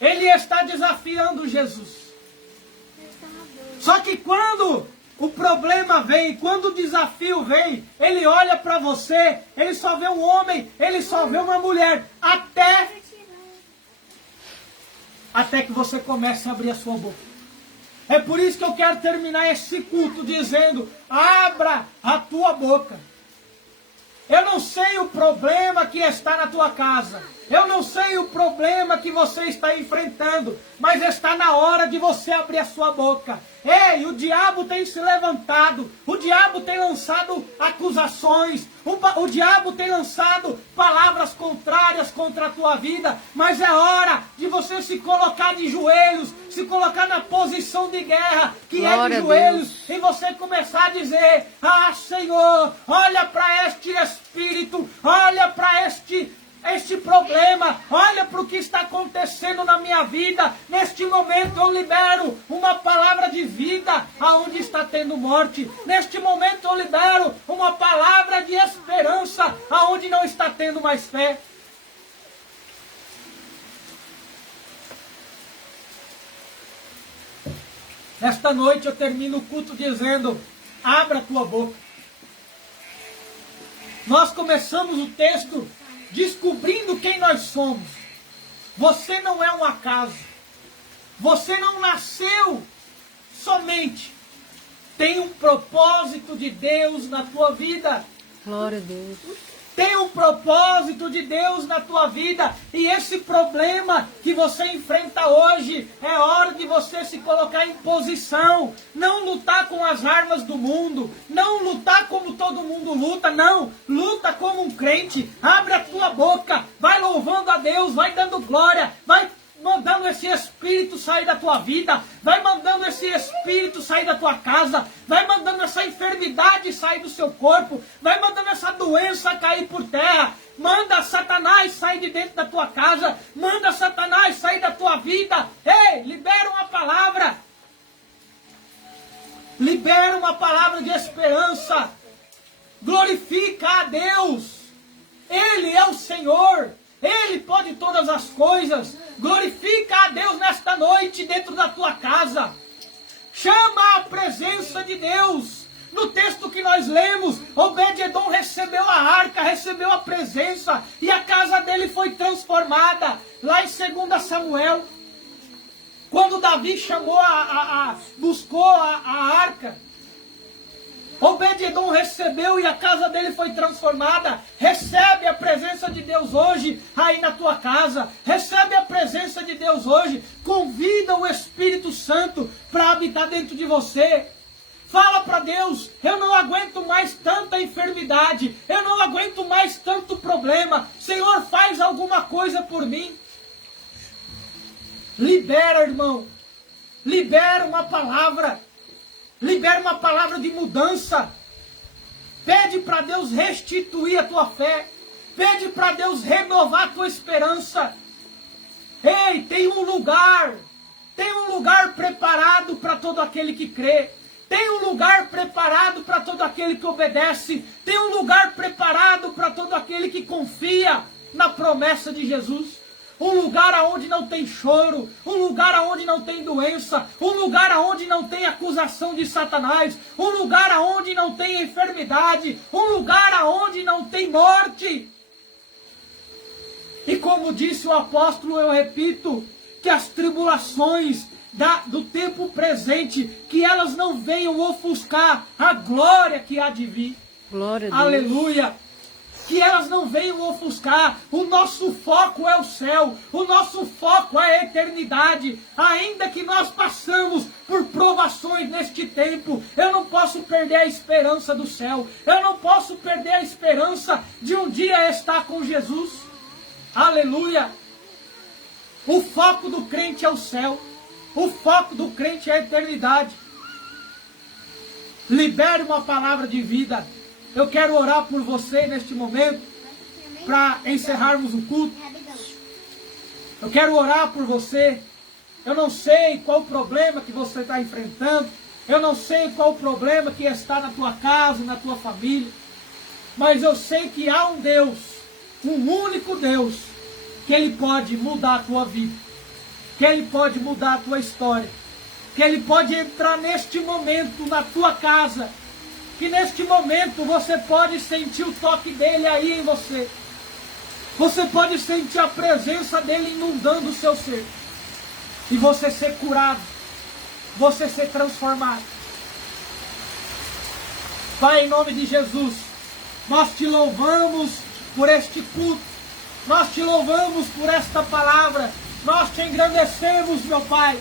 Ele está desafiando Jesus. Só que quando o problema vem, quando o desafio vem, ele olha para você, ele só vê um homem, ele só vê uma mulher, até que você comece a abrir a sua boca. É por isso que eu quero terminar esse culto dizendo: abra a tua boca. Eu não sei o problema que está na tua casa. Eu não sei o problema que você está enfrentando. Mas está na hora de você abrir a sua boca. Ei, o diabo tem se levantado. O diabo tem lançado acusações. O diabo tem lançado palavras contrárias contra a tua vida. Mas é hora de você se colocar de joelhos. Se colocar na posição de guerra, que Glória é de joelhos. E você começar a dizer: ah, Senhor, olha para este espírito. Olha para este problema, olha para o que está acontecendo na minha vida. Neste momento eu libero uma palavra de vida aonde está tendo morte. Neste momento eu libero uma palavra de esperança aonde não está tendo mais fé. Esta noite eu termino o culto dizendo: abra a tua boca. Nós começamos o texto descobrindo quem nós somos. Você não é um acaso. Você não nasceu somente. Tem um propósito de Deus na tua vida. Glória a Deus. Tem um propósito de Deus na tua vida. E esse problema que você enfrenta hoje, é hora de você se colocar em posição. Não lutar com as armas do mundo. Não lutar como todo mundo luta. Não. Luta como um crente. Abre a tua boca. Vai louvando a Deus. Vai dando glória. Vai mandando esse espírito sair da tua vida, vai mandando esse espírito sair da tua casa, vai mandando essa enfermidade sair do seu corpo, vai mandando essa doença cair por terra. Manda Satanás sair de dentro da tua casa, manda Satanás sair da tua vida. Ei, libera uma palavra, libera uma palavra de esperança, glorifica a Deus. Ele é o Senhor. Ele pode todas as coisas. Glorifica a Deus nesta noite dentro da tua casa. Chama a presença de Deus. No texto que nós lemos, Obed-edom recebeu a arca, recebeu a presença, e a casa dele foi transformada. Lá em 2 Samuel, quando Davi chamou buscou a arca, Obed-edom recebeu e a casa dele foi transformada. Recebe a presença de Deus hoje aí na tua casa. Recebe a presença de Deus hoje. Convida o Espírito Santo para habitar dentro de você. Fala para Deus: eu não aguento mais tanta enfermidade. Eu não aguento mais tanto problema. Senhor, faz alguma coisa por mim. Libera, irmão. Libera uma palavra. Libera uma palavra de mudança. Pede para Deus restituir a tua fé. Pede para Deus renovar a tua esperança. Ei, tem um lugar preparado para todo aquele que crê. Tem um lugar preparado para todo aquele que obedece. Tem um lugar preparado para todo aquele que confia na promessa de Jesus. Um lugar onde não tem choro, um lugar onde não tem doença, um lugar onde não tem acusação de Satanás, um lugar onde não tem enfermidade, um lugar onde não tem morte. E como disse o apóstolo, eu repito, que as tribulações do tempo presente, que elas não venham ofuscar a glória que há de vir. Glória a Deus. Aleluia. Que elas não venham ofuscar. O nosso foco é o céu. O nosso foco é a eternidade. Ainda que nós passamos por provações neste tempo, eu não posso perder a esperança do céu. Eu não posso perder a esperança de um dia estar com Jesus. Aleluia. O foco do crente é o céu. O foco do crente é a eternidade. Libere uma palavra de vida. Eu quero orar por você neste momento, para encerrarmos o culto. Eu quero orar por você. Eu não sei qual o problema que você está enfrentando. Eu não sei qual o problema que está na tua casa, na tua família. Mas eu sei que há um Deus, um único Deus, que Ele pode mudar a tua vida. Que Ele pode mudar a tua história. Que Ele pode entrar neste momento na tua casa. Que neste momento você pode sentir o toque dele aí em você. Você pode sentir a presença dele inundando o seu ser. E você ser curado. Você ser transformado. Pai, em nome de Jesus, nós te louvamos por este culto. Nós te louvamos por esta palavra. Nós te engrandecemos, meu Pai.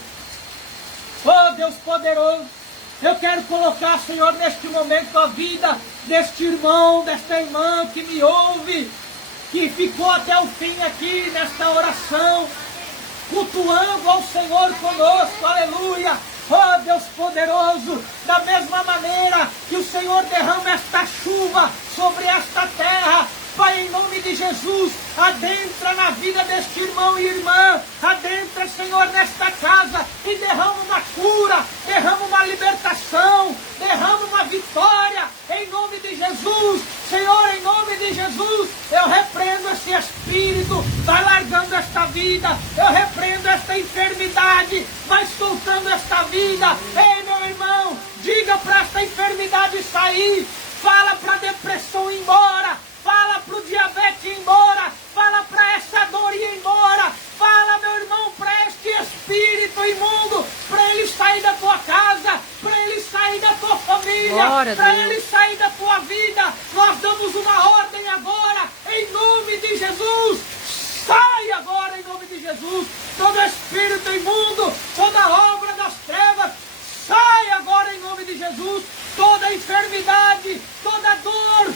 Oh, Deus poderoso. Eu quero colocar, Senhor, neste momento a vida deste irmão, desta irmã que me ouve, que ficou até o fim aqui nesta oração, cultuando ao Senhor conosco, aleluia. Oh, Deus poderoso, da mesma maneira que o Senhor derrama esta chuva sobre esta terra, Pai, em nome de Jesus, adentra na vida deste irmão e irmã, adentra, Senhor, nesta casa e derrama uma cura, derrama uma libertação, derrama uma vitória, em nome de Jesus. Senhor, em nome de Jesus, eu repreendo esse espírito, vai largando esta vida, eu repreendo esta enfermidade, vai soltando esta vida. Ei, meu irmão, diga para esta enfermidade sair, fala para a depressão ir embora, fala para o diabetes ir embora, fala para essa dor ir embora, fala, meu irmão, para este espírito imundo, para ele sair da tua casa, para ele sair da tua família, para ele sair da tua vida. Nós damos uma ordem agora, em nome de Jesus. Sai agora em nome de Jesus. Todo espírito imundo, toda obra das trevas, sai agora em nome de Jesus. Toda enfermidade, toda dor,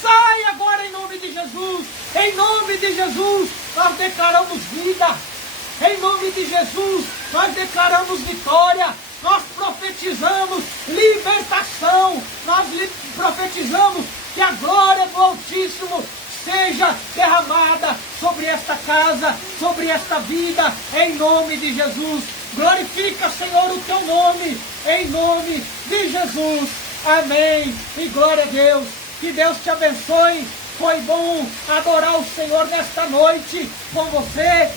sai agora em nome de Jesus. Em nome de Jesus, nós declaramos vida. Em nome de Jesus, nós declaramos vitória. Nós profetizamos libertação. Nós profetizamos que a glória do Altíssimo seja derramada sobre esta casa, sobre esta vida, em nome de Jesus. Glorifica, Senhor, o teu nome, em nome de Jesus. Amém. E glória a Deus. Que Deus te abençoe. Foi bom adorar o Senhor nesta noite com você.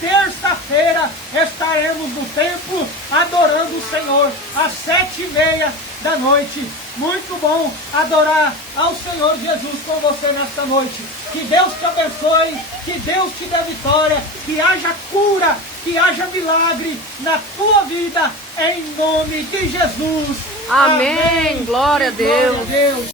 Terça-feira estaremos no templo adorando o Senhor às 7:30 da noite. Muito bom adorar ao Senhor Jesus com você nesta noite. Que Deus te abençoe, que Deus te dê vitória, que haja cura, que haja milagre na tua vida, em nome de Jesus. Amém. Glória a Deus. Glória a Deus.